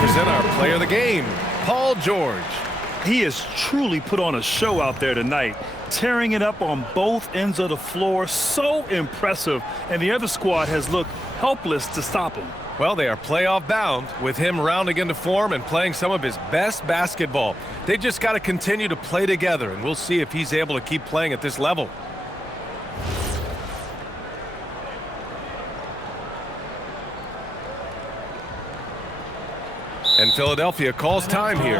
Present our player of the game, Paul George. He has truly put on a show out there tonight, tearing it up on both ends of the floor. So impressive, and the other squad has looked helpless to stop him. Well, they are playoff bound with him rounding into form and playing some of his best basketball. They just got to continue to play together, and we'll see if he's able to keep playing at this level. And Philadelphia calls time here.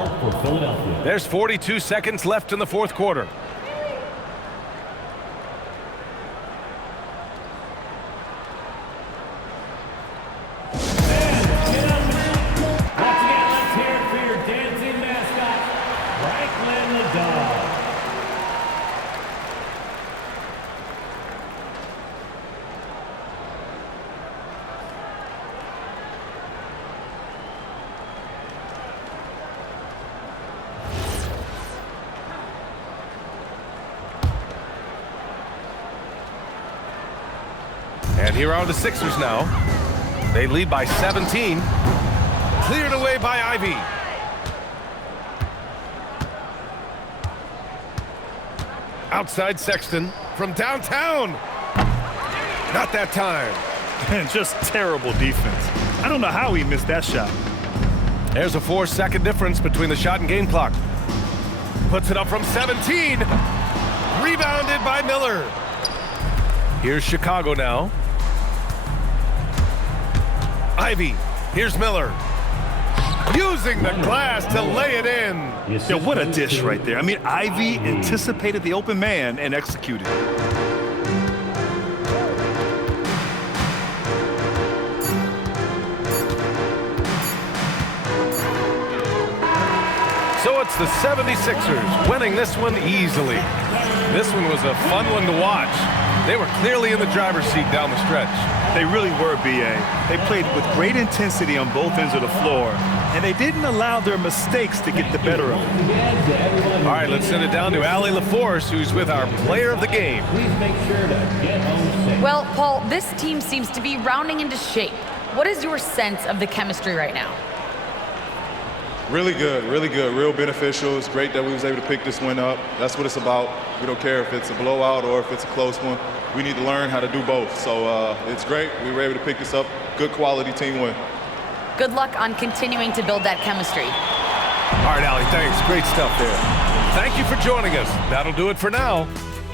There's 42 seconds left in the fourth quarter. And here are the Sixers now. They lead by 17. Cleared away by Ivy. Outside Sexton from downtown. Not that time. And just terrible defense. I don't know how he missed that shot. There's a 4-second difference between the shot and game clock. Puts it up from 17. Rebounded by Miller. Here's Chicago now. Ivy, here's Miller. Using the glass to lay it in. Yeah, what a dish right there. I mean, Ivy anticipated the open man and executed. So it's the 76ers winning this one easily. This one was a fun one to watch. They were clearly in the driver's seat down the stretch. They really were, B.A. They played with great intensity on both ends of the floor, and they didn't allow their mistakes to get the better of them. All right, let's send it down to Allie LaForce, who's with our player of the game. Well, Paul, this team seems to be rounding into shape. What is your sense of the chemistry right now? Really good, real beneficial. It's great that we was able to pick this one up. That's what it's about. We don't care if it's a blowout or if it's a close one. We need to learn how to do both. So it's great. We were able to pick this up. Good quality team win. Good luck on continuing to build that chemistry. All right, Allie, thanks. Great stuff there. Thank you for joining us. That'll do it for now.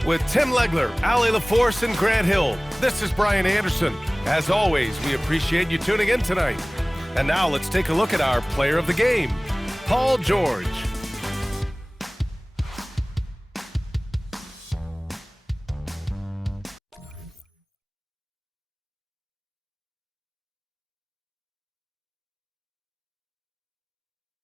With Tim Legler, Allie LaForce, and Grant Hill, this is Brian Anderson. As always, we appreciate you tuning in tonight. And now let's take a look at our player of the game, Paul George.